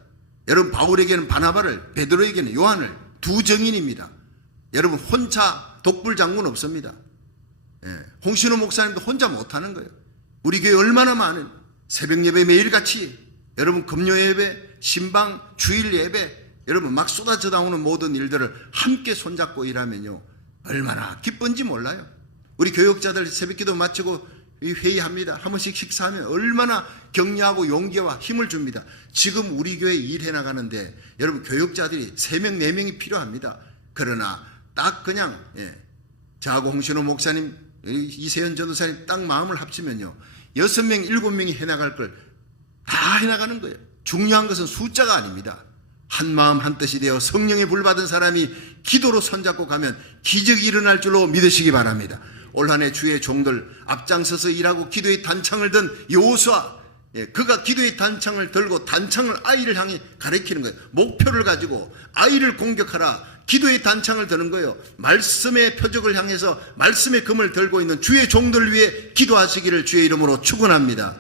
여러분 바울에게는 바나바를, 베드로에게는 요한을, 두 정인입니다. 여러분 혼자 독불장군 없습니다. 홍신호 목사님도 혼자 못하는 거예요. 우리 교회 얼마나 많은 새벽 예배 매일같이, 여러분 금요 예배, 신방, 주일 예배, 여러분 막 쏟아져 나오는 모든 일들을 함께 손잡고 일하면요 얼마나 기쁜지 몰라요. 우리 교역자들 새벽기도 마치고 회의합니다. 한 번씩 식사하면 얼마나 격려하고 용기와 힘을 줍니다. 지금 우리 교회 일해 나가는데 여러분 교역자들이 3명 4명이 필요합니다. 그러나 딱 그냥 저하고 홍신호 목사님, 이세현 전도사님 딱 마음을 합치면요 6명 7명이 해나갈 걸 다 해나가는 거예요. 중요한 것은 숫자가 아닙니다. 한 마음 한 뜻이 되어 성령의 불 받은 사람이 기도로 손잡고 가면 기적이 일어날 줄로 믿으시기 바랍니다. 올 한 해 주의 종들 앞장서서 일하고 기도의 단창을 든 여호수아, 그가 기도의 단창을 들고 단창을 아이를 향해 가리키는 거예요. 목표를 가지고 아이를 공격하라, 기도의 단창을 드는 거예요. 말씀의 표적을 향해서 말씀의 금을 들고 있는 주의 종들을 위해 기도하시기를 주의 이름으로 축원합니다.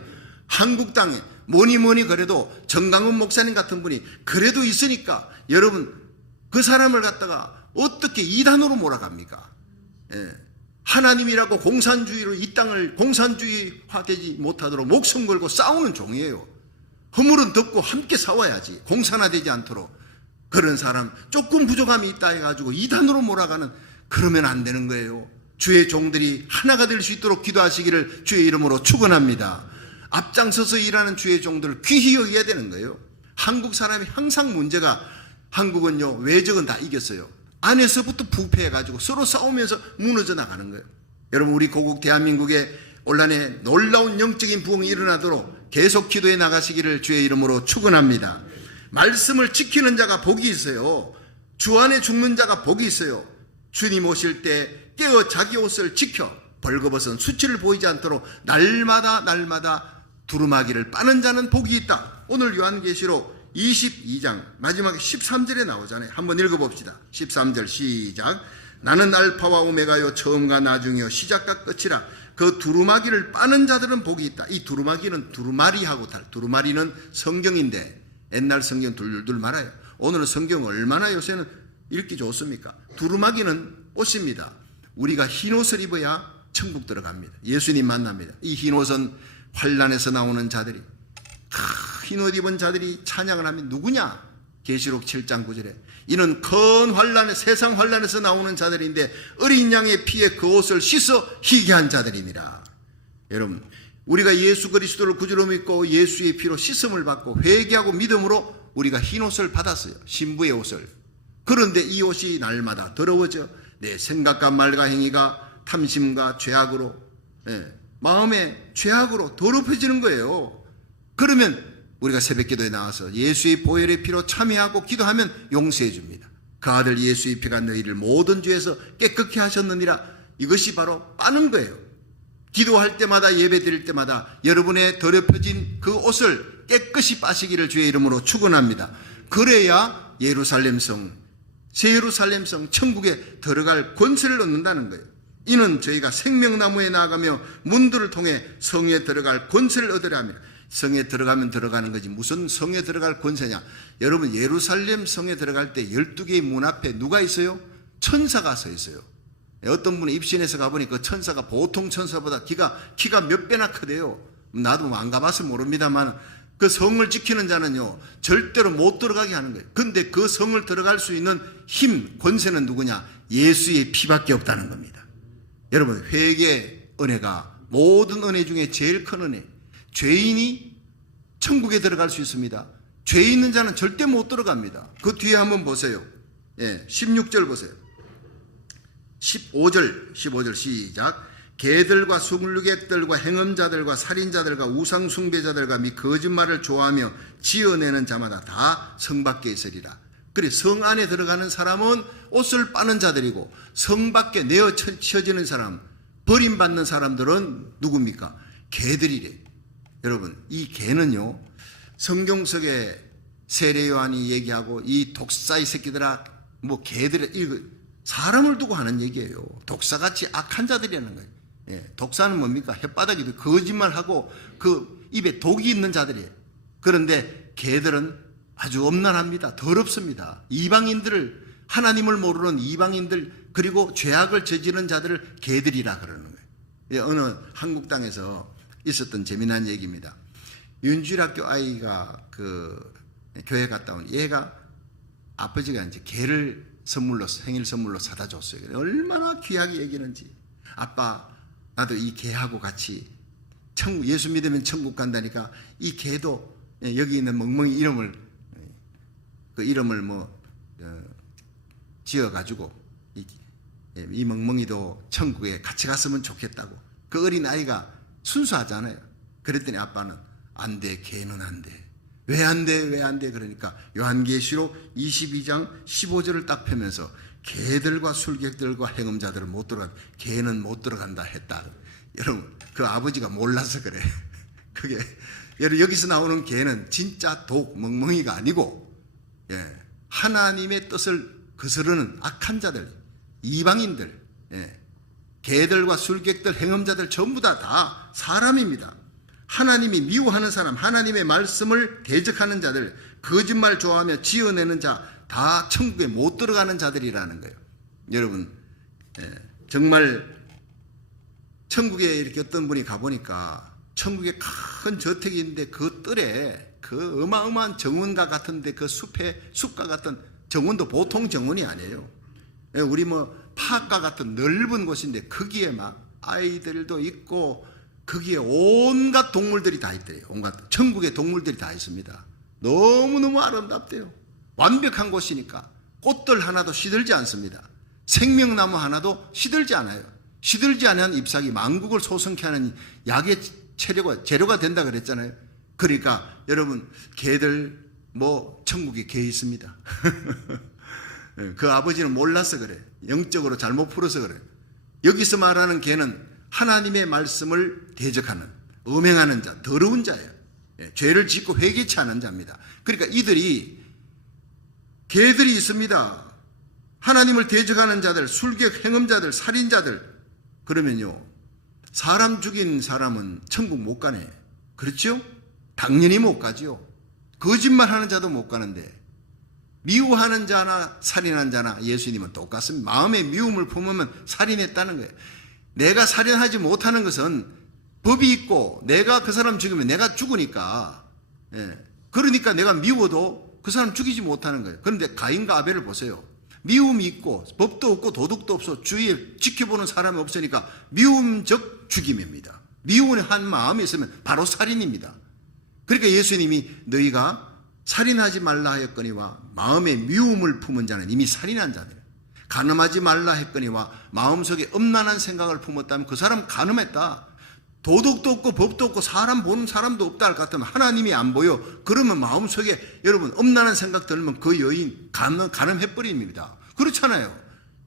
한국 땅에 뭐니 그래도 정강훈 목사님 같은 분이 그래도 있으니까 여러분 그 사람을 갖다가 어떻게 이단으로 몰아갑니까? 하나님이라고 공산주의로 이 땅을 공산주의화되지 못하도록 목숨 걸고 싸우는 종이에요. 허물은 덮고 함께 싸워야지 공산화되지 않도록. 그런 사람 조금 부족함이 있다 해가지고 이단으로 몰아가는, 그러면 안 되는 거예요. 주의 종들이 하나가 될 수 있도록 기도하시기를 주의 이름으로 축원합니다. 앞장서서 일하는 주의 종들을 귀히 여겨야 되는 거예요. 한국 사람이 항상 문제가, 한국은요 외적은 다 이겼어요. 안에서부터 부패해가지고 서로 싸우면서 무너져 나가는 거예요. 여러분 우리 고국 대한민국에 올 한 해 놀라운 영적인 부흥이 일어나도록 계속 기도해 나가시기를 주의 이름으로 축원합니다. 말씀을 지키는 자가 복이 있어요. 주 안에 죽는 자가 복이 있어요. 주님 오실 때 깨어 자기 옷을 지켜 벌거벗은 수치를 보이지 않도록 날마다 두루마기를 빠는 자는 복이 있다. 오늘 요한계시록 22장 마지막에 13절에 나오잖아요. 한번 읽어봅시다. 13절 시작. 나는 알파와 오메가요 처음과 나중이요 시작과 끝이라. 그 두루마기를 빠는 자들은 복이 있다. 이 두루마기는 두루마리하고 달. 두루마리는 성경인데 옛날 성경 둘둘 말아요. 오늘은 성경 얼마나 요새는 읽기 좋습니까? 두루마기는 옷입니다. 우리가 흰 옷을 입어야 천국 들어갑니다. 예수님 만납니다. 이 흰 옷은 환란에서 나오는 자들이, 흰 옷 입은 자들이 찬양을 하면 누구냐? 계시록 7장 9절에 이는 큰 환란에, 세상 환란에서 나오는 자들인데 어린 양의 피에 그 옷을 씻어 희게 한 자들이니라. 여러분 우리가 예수 그리스도를 구주로 믿고 예수의 피로 씻음을 받고 회개하고 믿음으로 우리가 흰 옷을 받았어요. 신부의 옷을. 그런데 이 옷이 날마다 더러워져 내 생각과 말과 행위가 탐심과 죄악으로, 마음의 죄악으로 더럽혀지는 거예요. 그러면 우리가 새벽기도에 나와서 예수의 보혈의 피로 참여하고 기도하면 용서해 줍니다. 그 아들 예수의 피가 너희를 모든 죄에서 깨끗게 하셨느니라. 이것이 바로 빠는 거예요. 기도할 때마다 예배 드릴 때마다 여러분의 더럽혀진 그 옷을 깨끗이 빠시기를 주의 이름으로 축원합니다. 그래야 예루살렘 성, 새 예루살렘 성 천국에 들어갈 권세를 얻는다는 거예요. 이는 저희가 생명나무에 나아가며 문들을 통해 성에 들어갈 권세를 얻으려 합니다. 성에 들어가면 들어가는 거지 무슨 성에 들어갈 권세냐. 여러분 예루살렘 성에 들어갈 때 12개의 문 앞에 누가 있어요? 천사가 서 있어요. 어떤 분이 입신해서 가보니 그 천사가 보통 천사보다 키가 몇 배나 크대요. 나도 안 가봐서 모릅니다만 그 성을 지키는 자는요 절대로 못 들어가게 하는 거예요. 근데 그 성을 들어갈 수 있는 힘, 권세는 누구냐? 예수의 피밖에 없다는 겁니다. 여러분, 회개 은혜가 모든 은혜 중에 제일 큰 은혜. 죄인이 천국에 들어갈 수 있습니다. 죄 있는 자는 절대 못 들어갑니다. 그 뒤에 한번 보세요. 16절 보세요. 15절 시작. 개들과 순lu객들과 행음자들과 살인자들과 우상숭배자들과 및 거짓말을 좋아하며 지어내는 자마다 다 성 밖에 있으리라. 그래, 성 안에 들어가는 사람은 옷을 빠는 자들이고 성 밖에 내어 치어지는 사람, 버림받는 사람들은 누굽니까? 개들이래. 여러분, 이 개는요 성경 속에 세례 요한이 얘기하고 이 독사의 새끼들아 뭐 개들의 사람을 두고 하는 얘기예요. 독사같이 악한 자들이라는 거예요. 독사는 뭡니까? 혓바닥에 거짓말하고 그 입에 독이 있는 자들이에요. 그런데 개들은 아주 엄란합니다. 더럽습니다. 이방인들을, 하나님을 모르는 이방인들, 그리고 죄악을 저지르는 자들을 개들이라 그러는 거예요. 어느 한국 땅에서 있었던 재미난 얘기입니다. 윤주일학교 아이가 그 교회 갔다 온 얘가 아버지가 이제 개를 선물로, 생일 선물로 사다 줬어요. 얼마나 귀하게 얘기하는지. 아빠, 나도 이 개하고 같이 천국, 예수 믿으면 천국 간다니까 이 개도 여기 있는 멍멍이 이름을 지어가지고 이 멍멍이도 천국에 같이 갔으면 좋겠다고. 그 어린 아이가 순수하잖아요. 그랬더니 아빠는 안 돼, 개는 안 돼. 왜 안 돼? 왜 안 돼? 그러니까 요한계시록 22장 15절을 딱 펴면서 개들과 술객들과 행음자들은 못 들어간다. 개는 못 들어간다 했다. 여러분, 그 아버지가 몰라서 그래. 그게 여기서 나오는 개는 진짜 독, 멍멍이가 아니고 하나님의 뜻을 거스르는 악한 자들, 이방인들, 개들과 술객들, 행음자들 전부 다 사람입니다. 하나님이 미워하는 사람, 하나님의 말씀을 대적하는 자들, 거짓말 좋아하며 지어내는 자, 다 천국에 못 들어가는 자들이라는 거예요. 여러분, 정말 천국에 이렇게 어떤 분이 가보니까 천국에 큰 저택이 있는데 그 뜰에 그 어마어마한 정원과 같은데 그 숲과 같은 정원도 보통 정원이 아니에요. 우리 뭐 파악과 같은 넓은 곳인데 거기에 막 아이들도 있고 거기에 온갖 동물들이 다 있대요. 온갖 천국의 동물들이 다 있습니다. 너무너무 아름답대요. 완벽한 곳이니까 꽃들 하나도 시들지 않습니다. 생명나무 하나도 시들지 않아요. 시들지 않은 잎사귀 만국을 소성케 하는 약의 재료가 된다 그랬잖아요. 그러니까 여러분, 개들 뭐 천국에 개 있습니다. 그 아버지는 몰라서 그래. 영적으로 잘못 풀어서 그래. 여기서 말하는 개는 하나님의 말씀을 대적하는, 음행하는 자, 더러운 자예요. 죄를 짓고 회개치 않은 자입니다. 그러니까 개들이 있습니다. 하나님을 대적하는 자들, 술객, 행음자들, 살인자들. 그러면요, 사람 죽인 사람은 천국 못 가네. 그렇죠? 당연히 못 가죠. 거짓말하는 자도 못 가는데 미워하는 자나 살인한 자나 예수님은 똑같습니다. 마음에 미움을 품으면 살인했다는 거예요. 내가 살인하지 못하는 것은 법이 있고 내가 그 사람 죽이면 내가 죽으니까, 그러니까 내가 미워도 그 사람 죽이지 못하는 거예요. 그런데 가인과 아벨을 보세요. 미움이 있고 법도 없고 도덕도 없어 주위에 지켜보는 사람이 없으니까 미움적 죽임입니다. 미움의 한 마음이 있으면 바로 살인입니다. 그러니까 예수님이 너희가 살인하지 말라 하였거니와 마음에 미움을 품은 자는 이미 살인한 자들, 간음하지 말라 했거니와 마음속에 음란한 생각을 품었다면 그 사람 간음했다. 도덕도 없고 법도 없고 사람 보는 사람도 없다 할 것 같으면 하나님이 안 보여. 그러면 마음속에 여러분 음란한 생각 들면 그 여인 간음해버립니다. 그렇잖아요.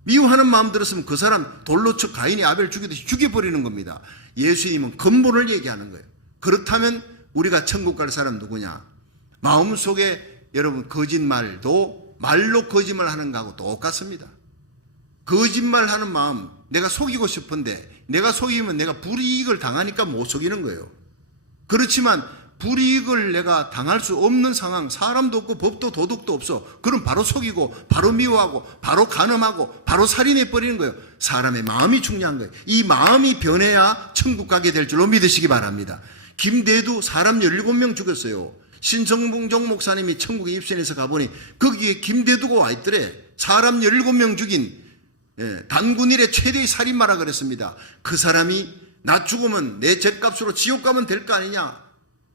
미워하는 마음 들었으면 그 사람 돌로 쳐 가인이 아벨 죽이듯이 죽여버리는 겁니다. 예수님은 근본을 얘기하는 거예요. 그렇다면 우리가 천국 갈 사람 누구냐? 마음속에 여러분 거짓말도 말로 거짓말하는 거하고 똑같습니다. 거짓말하는 마음, 내가 속이고 싶은데 내가 속이면 내가 불이익을 당하니까 못 속이는 거예요. 그렇지만 불이익을 내가 당할 수 없는 상황, 사람도 없고 법도 도덕도 없어. 그럼 바로 속이고 바로 미워하고 바로 간음하고 바로 살인해 버리는 거예요. 사람의 마음이 중요한 거예요. 이 마음이 변해야 천국 가게 될 줄로 믿으시기 바랍니다. 김대두 사람 17명 죽였어요. 신성봉정 목사님이 천국에 입선해서 가보니 거기에 김대두가 와 있더래. 사람 17명 죽인 단군 일의 최대의 살인마라 그랬습니다. 그 사람이 나 죽으면 내 죗값으로 지옥 가면 될 거 아니냐.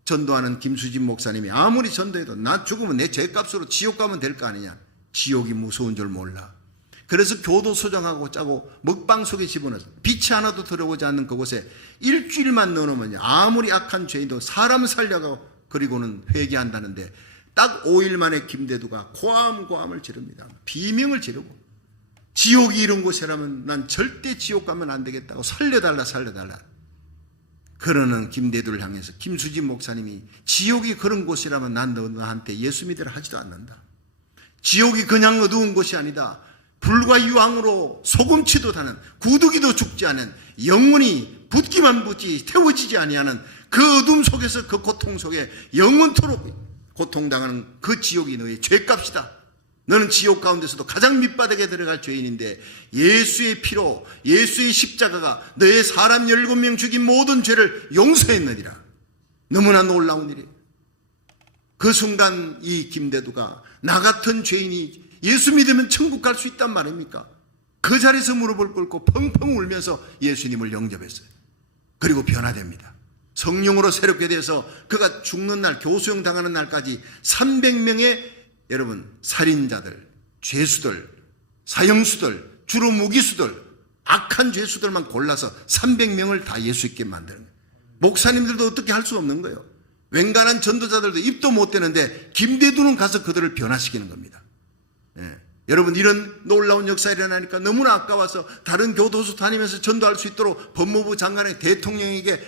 전도하는 김수진 목사님이 아무리 전도해도 나 죽으면 내 죗값으로 지옥 가면 될 거 아니냐. 지옥이 무서운 줄 몰라. 그래서 교도소장하고 짜고 먹방 속에 집어넣어서 빛이 하나도 들어오지 않는 그곳에 일주일만 넣어놓으면 아무리 악한 죄인도 사람 살려고 그리고는 회개한다는데 딱 5일 만에 김대두가 고함을 지릅니다. 비명을 지르고 지옥이 이런 곳이라면 난 절대 지옥 가면 안 되겠다고 살려달라. 그러는 김대두를 향해서 김수진 목사님이 지옥이 그런 곳이라면 난 너한테 예수 믿으라 하지도 않는다. 지옥이 그냥 어두운 곳이 아니다. 불과 유황으로 소금치도 타는 구더기도 죽지 않은 영원히 붙기만 붙지 태워지지 아니하는 그 어둠 속에서 그 고통 속에 영원토록 고통당하는 그 지옥이 너의 죄값이다. 너는 지옥 가운데서도 가장 밑바닥에 들어갈 죄인인데 예수의 피로 예수의 십자가가 너의 사람 17명 죽인 모든 죄를 용서했느니라. 너무나 놀라운 일이에요. 그 순간 이 김대두가 나 같은 죄인이 예수 믿으면 천국 갈 수 있단 말입니까? 그 자리에서 무릎을 꿇고 펑펑 울면서 예수님을 영접했어요. 그리고 변화됩니다. 성령으로 새롭게 돼서 그가 죽는 날, 교수형 당하는 날까지 300명의 여러분 살인자들, 죄수들, 사형수들, 주로 무기수들, 악한 죄수들만 골라서 300명을 다 예수 있게 만드는 거예요. 목사님들도 어떻게 할 수 없는 거예요. 웬간한 전도자들도 입도 못 대는데 김대두는 가서 그들을 변화시키는 겁니다. 여러분 이런 놀라운 역사가 일어나니까 너무나 아까워서 다른 교도소 다니면서 전도할 수 있도록 법무부 장관의 대통령에게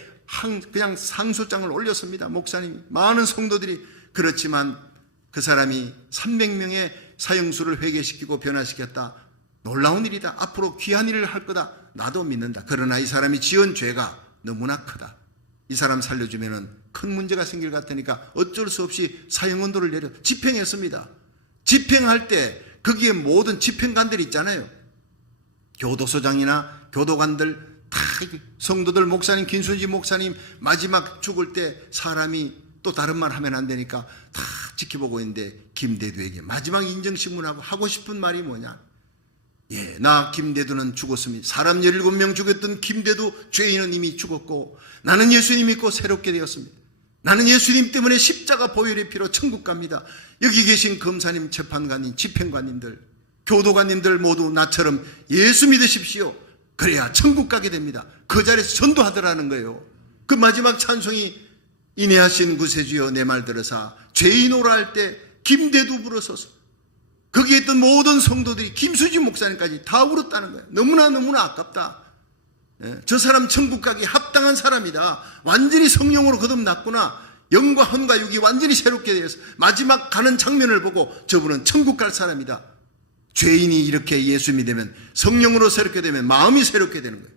그냥 상소장을 올렸습니다. 목사님이 많은 성도들이. 그렇지만 그 사람이 300명의 사형수를 회개시키고 변화시켰다. 놀라운 일이다. 앞으로 귀한 일을 할 거다. 나도 믿는다. 그러나 이 사람이 지은 죄가 너무나 크다. 이 사람 살려주면 큰 문제가 생길 것 같으니까 어쩔 수 없이 사형언도를 내려 집행했습니다. 집행할 때 거기에 모든 집행관들이 있잖아요. 교도소장이나 교도관들 다 성도들, 목사님, 김순지 목사님 마지막 죽을 때 사람이 또 다른 말 하면 안 되니까 다 지켜보고 있는데 김대두에게 마지막 인정신문하고 하고 싶은 말이 뭐냐. 나 김대두는 죽었습니다. 사람 17명 죽였던 김대두 죄인은 이미 죽었고 나는 예수님 믿고 새롭게 되었습니다. 나는 예수님 때문에 십자가 보혈의 피로 천국 갑니다. 여기 계신 검사님, 재판관님, 집행관님들, 교도관님들 모두 나처럼 예수 믿으십시오. 그래야 천국 가게 됩니다. 그 자리에서 전도하더라는 거예요. 그 마지막 찬송이 인내하신 구세주여 내 말 들으사 죄인오라 할 때 김대두 불어서서 거기에 있던 모든 성도들이 김수진 목사님까지 다 울었다는 거예요. 너무나 아깝다. 저 사람 천국 가기 합당한 사람이다. 완전히 성령으로 거듭났구나. 영과 혼과 육이 완전히 새롭게 되어서 마지막 가는 장면을 보고 저분은 천국 갈 사람이다. 죄인이 이렇게 예수 믿으면 성령으로 새롭게 되면 마음이 새롭게 되는 거예요.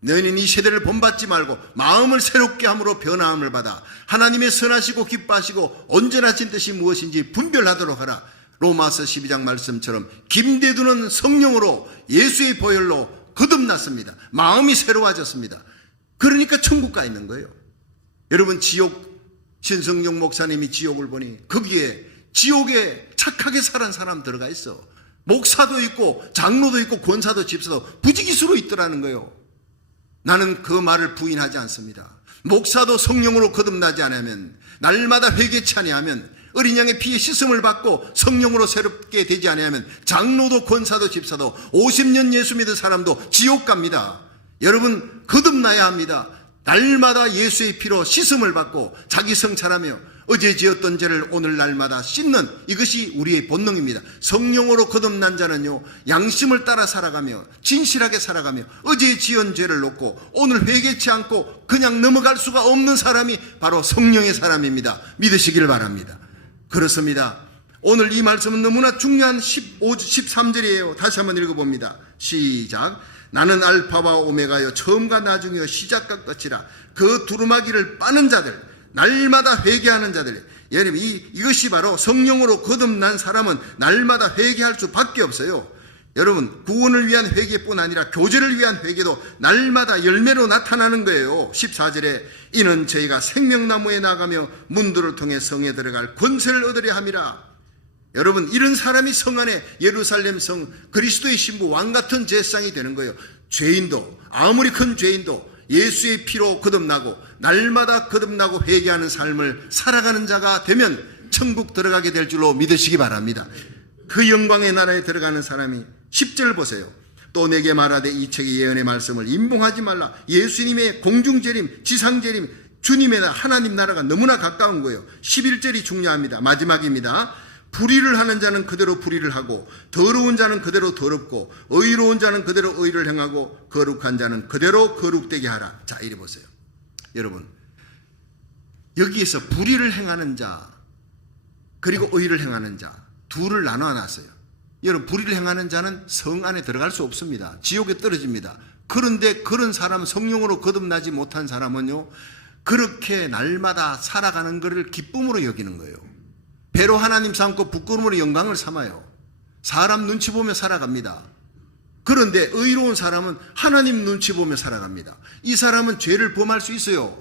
너희는 이 세대를 본받지 말고 마음을 새롭게 함으로 변화함을 받아 하나님의 선하시고 기뻐하시고 온전하신 뜻이 무엇인지 분별하도록 하라. 로마서 12장 말씀처럼 김대두는 성령으로 예수의 보혈로 거듭났습니다. 마음이 새로워졌습니다. 그러니까 천국 가 있는 거예요. 여러분 지옥, 신성용 목사님이 지옥을 보니 거기에 지옥에 착하게 살은 사람 들어가 있어. 목사도 있고 장로도 있고 권사도 집사도 부지기수로 있더라는 거예요. 나는 그 말을 부인하지 않습니다. 목사도 성령으로 거듭나지 않으면, 날마다 회개치 아니하면, 어린 양의 피에 씻음을 받고 성령으로 새롭게 되지 아니하면 장로도 권사도 집사도 50년 예수 믿은 사람도 지옥 갑니다. 여러분 거듭나야 합니다. 날마다 예수의 피로 씻음을 받고 자기 성찰하며 어제 지었던 죄를 오늘 날마다 씻는, 이것이 우리의 본능입니다. 성령으로 거듭난 자는요 양심을 따라 살아가며 진실하게 살아가며 어제 지은 죄를 놓고 오늘 회개치 않고 그냥 넘어갈 수가 없는 사람이 바로 성령의 사람입니다. 믿으시길 바랍니다. 그렇습니다. 오늘 이 말씀은 너무나 중요한 13절이에요. 다시 한번 읽어봅니다. 시작. 나는 알파와 오메가여 처음과 나중이여 시작과 끝이라. 그 두루마기를 빠는 자들, 날마다 회개하는 자들. 여러분, 이것이 바로 성령으로 거듭난 사람은 날마다 회개할 수밖에 없어요. 여러분, 구원을 위한 회개뿐 아니라 교제를 위한 회개도 날마다 열매로 나타나는 거예요. 14절에 이는 저희가 생명나무에 나가며 문들을 통해 성에 들어갈 권세를 얻으려 함이라. 여러분, 이런 사람이 성 안에 예루살렘 성 그리스도의 신부 왕같은 제사장이 되는 거예요. 죄인도, 아무리 큰 죄인도 예수의 피로 거듭나고 날마다 거듭나고 회개하는 삶을 살아가는 자가 되면 천국 들어가게 될 줄로 믿으시기 바랍니다. 그 영광의 나라에 들어가는 사람이 10절 보세요. 또 내게 말하되 이 책의 예언의 말씀을 임봉하지 말라. 예수님의 공중재림, 지상재림, 주님의 하나님 나라가 너무나 가까운 거예요. 11절이 중요합니다. 마지막입니다. 불의를 하는 자는 그대로 불의를 하고 더러운 자는 그대로 더럽고 의로운 자는 그대로 의를 행하고 거룩한 자는 그대로 거룩되게 하라. 자, 이리 보세요. 여러분, 여기에서 불의를 행하는 자 그리고 의를 행하는 자 둘을 나눠놨어요. 여러분, 불의를 행하는 자는 성 안에 들어갈 수 없습니다. 지옥에 떨어집니다. 그런데 그런 사람, 성령으로 거듭나지 못한 사람은요, 그렇게 날마다 살아가는 것을 기쁨으로 여기는 거예요. 배로 하나님 삼고 부끄러움으로 영광을 삼아요. 사람 눈치 보며 살아갑니다. 그런데 의로운 사람은 하나님 눈치 보며 살아갑니다. 이 사람은 죄를 범할 수 있어요.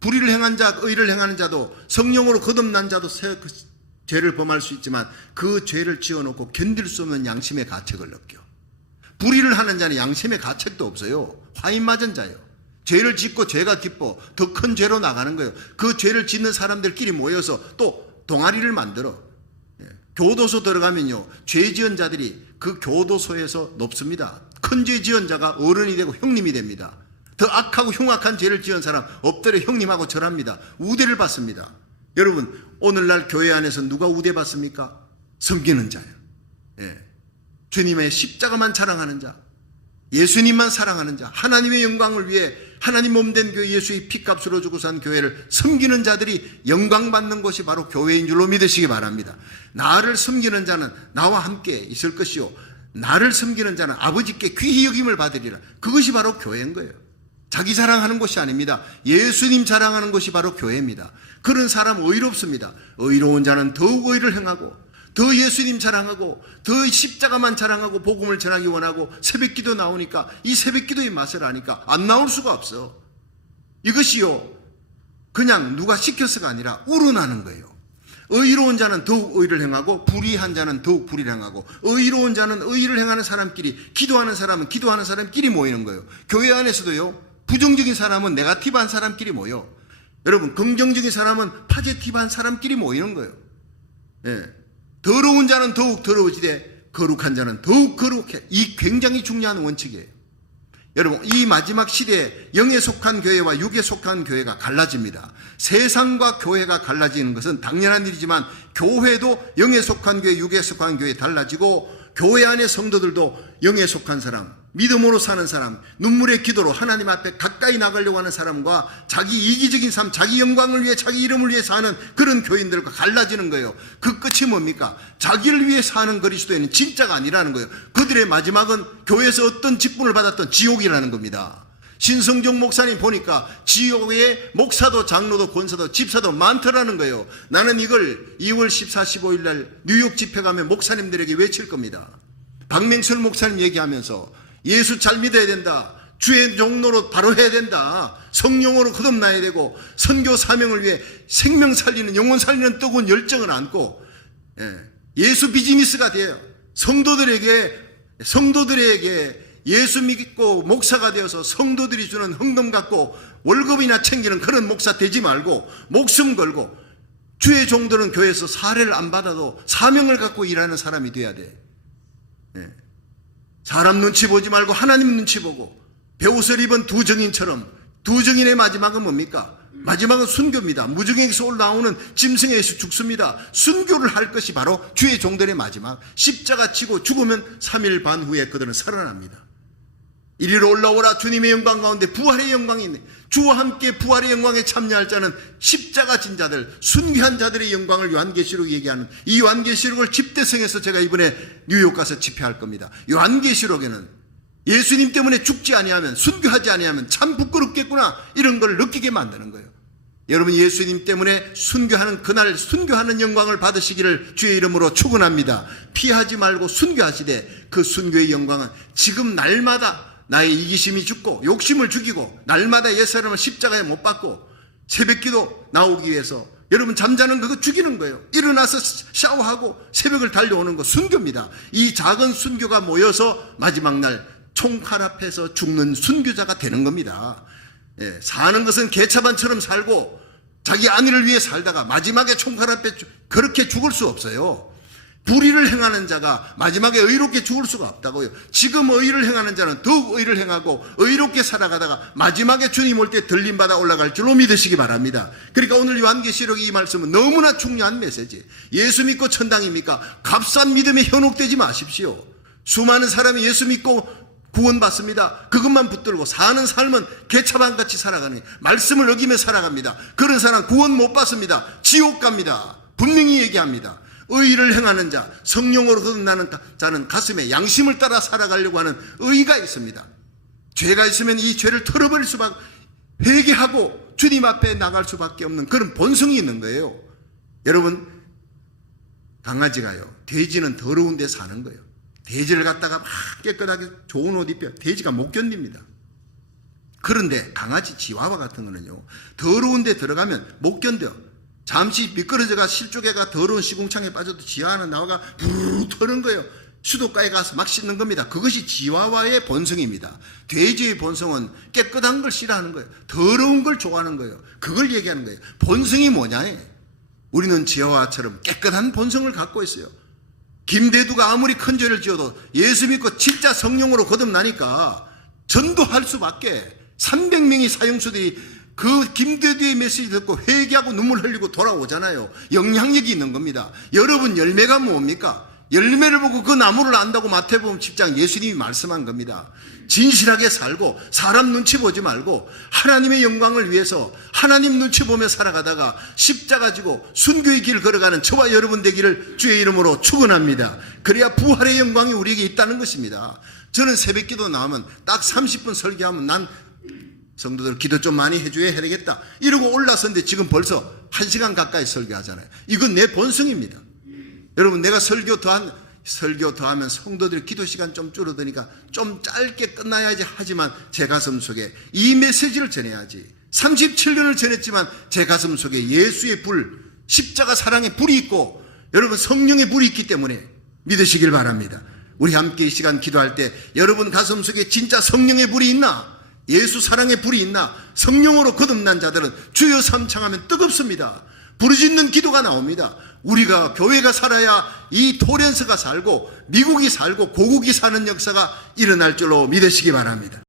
불의를 행한 자, 의를 행하는 자도 성령으로 거듭난 자도 죄를 범할 수 있지만 그 죄를 지어놓고 견딜 수 없는 양심의 가책을 느껴. 불의를 하는 자는 양심의 가책도 없어요. 화인 맞은 자예요. 죄를 짓고 죄가 기뻐 더 큰 죄로 나가는 거예요. 그 죄를 짓는 사람들끼리 모여서 또 동아리를 만들어. 교도소 들어가면요, 죄 지은 자들이 그 교도소에서 높습니다. 큰 죄 지은 자가 어른이 되고 형님이 됩니다. 더 악하고 흉악한 죄를 지은 사람 엎드려 형님하고 절합니다. 우대를 받습니다. 여러분, 오늘날 교회 안에서 누가 우대받습니까? 섬기는 자예요. 주님의 십자가만 자랑하는 자, 예수님만 사랑하는 자, 하나님의 영광을 위해 하나님 몸된 교회, 예수의 피값으로 주고 산 교회를 섬기는 자들이 영광받는 곳이 바로 교회인 줄로 믿으시기 바랍니다. 나를 섬기는 자는 나와 함께 있을 것이요, 나를 섬기는 자는 아버지께 귀히 여김을 받으리라. 그것이 바로 교회인 거예요. 자기 자랑하는 곳이 아닙니다. 예수님 자랑하는 곳이 바로 교회입니다. 그런 사람 의롭습니다. 의로운 자는 더욱 의를 행하고 더 예수님 자랑하고 더 십자가만 자랑하고 복음을 전하기 원하고 새벽기도 나오니까 이 새벽기도의 맛을 아니까 안 나올 수가 없어. 이것이요, 그냥 누가 시켜서가 아니라 우러나는 거예요. 의로운 자는 더욱 의를 행하고 불의한 자는 더욱 불의를 행하고, 의로운 자는 의를 행하는 사람끼리, 기도하는 사람은 기도하는 사람끼리 모이는 거예요. 교회 안에서도요, 부정적인 사람은 네거티브한 사람끼리 모여. 여러분, 긍정적인 사람은 파지티브한 사람끼리 모이는 거예요. 더러운 자는 더욱 더러워지되 거룩한 자는 더욱 거룩해. 이 굉장히 중요한 원칙이에요. 여러분, 이 마지막 시대에 영에 속한 교회와 육에 속한 교회가 갈라집니다. 세상과 교회가 갈라지는 것은 당연한 일이지만 교회도 영에 속한 교회, 육에 속한 교회 달라지고, 교회 안의 성도들도 영에 속한 사람, 믿음으로 사는 사람, 눈물의 기도로 하나님 앞에 가까이 나가려고 하는 사람과 자기 이기적인 삶, 자기 영광을 위해, 자기 이름을 위해 사는 그런 교인들과 갈라지는 거예요. 그 끝이 뭡니까? 자기를 위해 사는 그리스도인은 진짜가 아니라는 거예요. 그들의 마지막은 교회에서 어떤 직분을 받았던 지옥이라는 겁니다. 신성종 목사님 보니까 지옥에 목사도 장로도 권사도 집사도 많더라는 거예요. 나는 이걸 2월 14, 15일 날 뉴욕 집회 가면 목사님들에게 외칠 겁니다. 박맹철 목사님 얘기하면서 예수 잘 믿어야 된다, 주의 종로로 바로 해야 된다, 성령으로 거듭나야 되고, 선교 사명을 위해 생명 살리는, 영혼 살리는 뜨거운 열정을 안고 예수 비즈니스가 돼요. 성도들에게 예수 믿고 목사가 되어서 성도들이 주는 헌금 갖고 월급이나 챙기는 그런 목사 되지 말고, 목숨 걸고 주의 종들은 교회에서 사례를 안 받아도 사명을 갖고 일하는 사람이 돼야 돼. 사람 눈치 보지 말고 하나님 눈치 보고, 배옷을 입은 두 정인처럼. 두 정인의 마지막은 뭡니까? 마지막은 순교입니다. 무정에서 올라오는 짐승에서 죽습니다. 순교를 할 것이 바로 주의 종들의 마지막. 십자가 치고 죽으면 3일 반 후에 그들은 살아납니다. 이리로 올라오라. 주님의 영광 가운데 부활의 영광이 있네. 주와 함께 부활의 영광에 참여할 자는 십자가 진 자들, 순교한 자들의 영광을 요한계시록 얘기하는, 이 요한계시록을 집대성에서 제가 이번에 뉴욕 가서 집회할 겁니다. 요한계시록에는 예수님 때문에 죽지 아니하면, 순교하지 아니하면 참 부끄럽겠구나, 이런 걸 느끼게 만드는 거예요. 여러분 예수님 때문에 순교하는 그날 순교하는 영광을 받으시기를 주의 이름으로 축원합니다. 피하지 말고 순교하시되 그 순교의 영광은 지금 날마다 나의 이기심이 죽고 욕심을 죽이고 날마다 옛사람을 십자가에 못 박고 새벽기도 나오기 위해서 여러분 잠자는 그거 죽이는 거예요. 일어나서 샤워하고 새벽을 달려오는 거 순교입니다. 이 작은 순교가 모여서 마지막 날 총칼 앞에서 죽는 순교자가 되는 겁니다. 예, 사는 것은 개차반처럼 살고 자기 아내를 위해 살다가 마지막에 총칼 앞에 그렇게 죽을 수 없어요. 불의를 행하는 자가 마지막에 의롭게 죽을 수가 없다고요. 지금 의를 행하는 자는 더욱 의를 행하고 의롭게 살아가다가 마지막에 주님 올 때 들림받아 올라갈 줄로 믿으시기 바랍니다. 그러니까 오늘 요한계시록 이 말씀은 너무나 중요한 메시지. 예수 믿고 천당입니까? 값싼 믿음에 현혹되지 마십시오. 수많은 사람이 예수 믿고 구원받습니다. 그것만 붙들고 사는 삶은 개차반같이 살아가는, 말씀을 어기며 살아갑니다. 그런 사람 구원 못 받습니다. 지옥 갑니다. 분명히 얘기합니다. 의를 행하는 자, 성령으로 거듭나는 자는 가슴에 양심을 따라 살아가려고 하는 의가 있습니다. 죄가 있으면 이 죄를 털어버릴 수밖에, 회개하고 주님 앞에 나갈 수밖에 없는 그런 본성이 있는 거예요. 여러분, 강아지가요, 돼지는 더러운 데 사는 거예요. 돼지를 갖다가 막 깨끗하게 좋은 옷 입혀 돼지가 못 견딥니다. 그런데 강아지 치와와 같은 거는요, 더러운 데 들어가면 못 견뎌. 잠시 미끄러져가 실조개가 더러운 시궁창에 빠져도 지하는 나와가 부르르 터는 거예요. 수도가에 가서 막 씻는 겁니다. 그것이 지와와의 본성입니다. 돼지의 본성은 깨끗한 걸 싫어하는 거예요. 더러운 걸 좋아하는 거예요. 그걸 얘기하는 거예요. 본성이 뭐냐? 우리는 지와와처럼 깨끗한 본성을 갖고 있어요. 김대두가 아무리 큰 죄를 지어도 예수 믿고 진짜 성령으로 거듭나니까 전도할 수밖에, 300명의 사형수들이 그 김대두의 메시지 듣고 회개하고 눈물 흘리고 돌아오잖아요. 영향력이 있는 겁니다. 여러분 열매가 뭡니까? 열매를 보고 그 나무를 안다고 마태복음 10장 예수님이 말씀한 겁니다. 진실하게 살고 사람 눈치 보지 말고 하나님의 영광을 위해서 하나님 눈치 보며 살아가다가 십자가 지고 순교의 길을 걸어가는 저와 여러분 되기를 주의 이름으로 축원합니다. 그래야 부활의 영광이 우리에게 있다는 것입니다. 저는 새벽기도 나오면 딱 30분 설교하면 난 성도들 기도 좀 많이 해줘야 해야겠다 이러고 올라섰는데 지금 벌써 1시간 가까이 설교하잖아요. 이건 내 본성입니다. 여러분, 내가 설교 더하면 성도들 기도 시간 좀 줄어드니까 좀 짧게 끝나야지 하지만 제 가슴 속에 이 메시지를 전해야지. 37년을 전했지만 제 가슴 속에 예수의 불, 십자가 사랑의 불이 있고 여러분 성령의 불이 있기 때문에 믿으시길 바랍니다. 우리 함께 이 시간 기도할 때 여러분 가슴 속에 진짜 성령의 불이 있나? 예수 사랑의 불이 있나? 성령으로 거듭난 자들은 주여 삼창하면 뜨겁습니다. 부르짖는 기도가 나옵니다. 우리가 교회가 살아야 이 토렌스가 살고 미국이 살고 고국이 사는 역사가 일어날 줄로 믿으시기 바랍니다.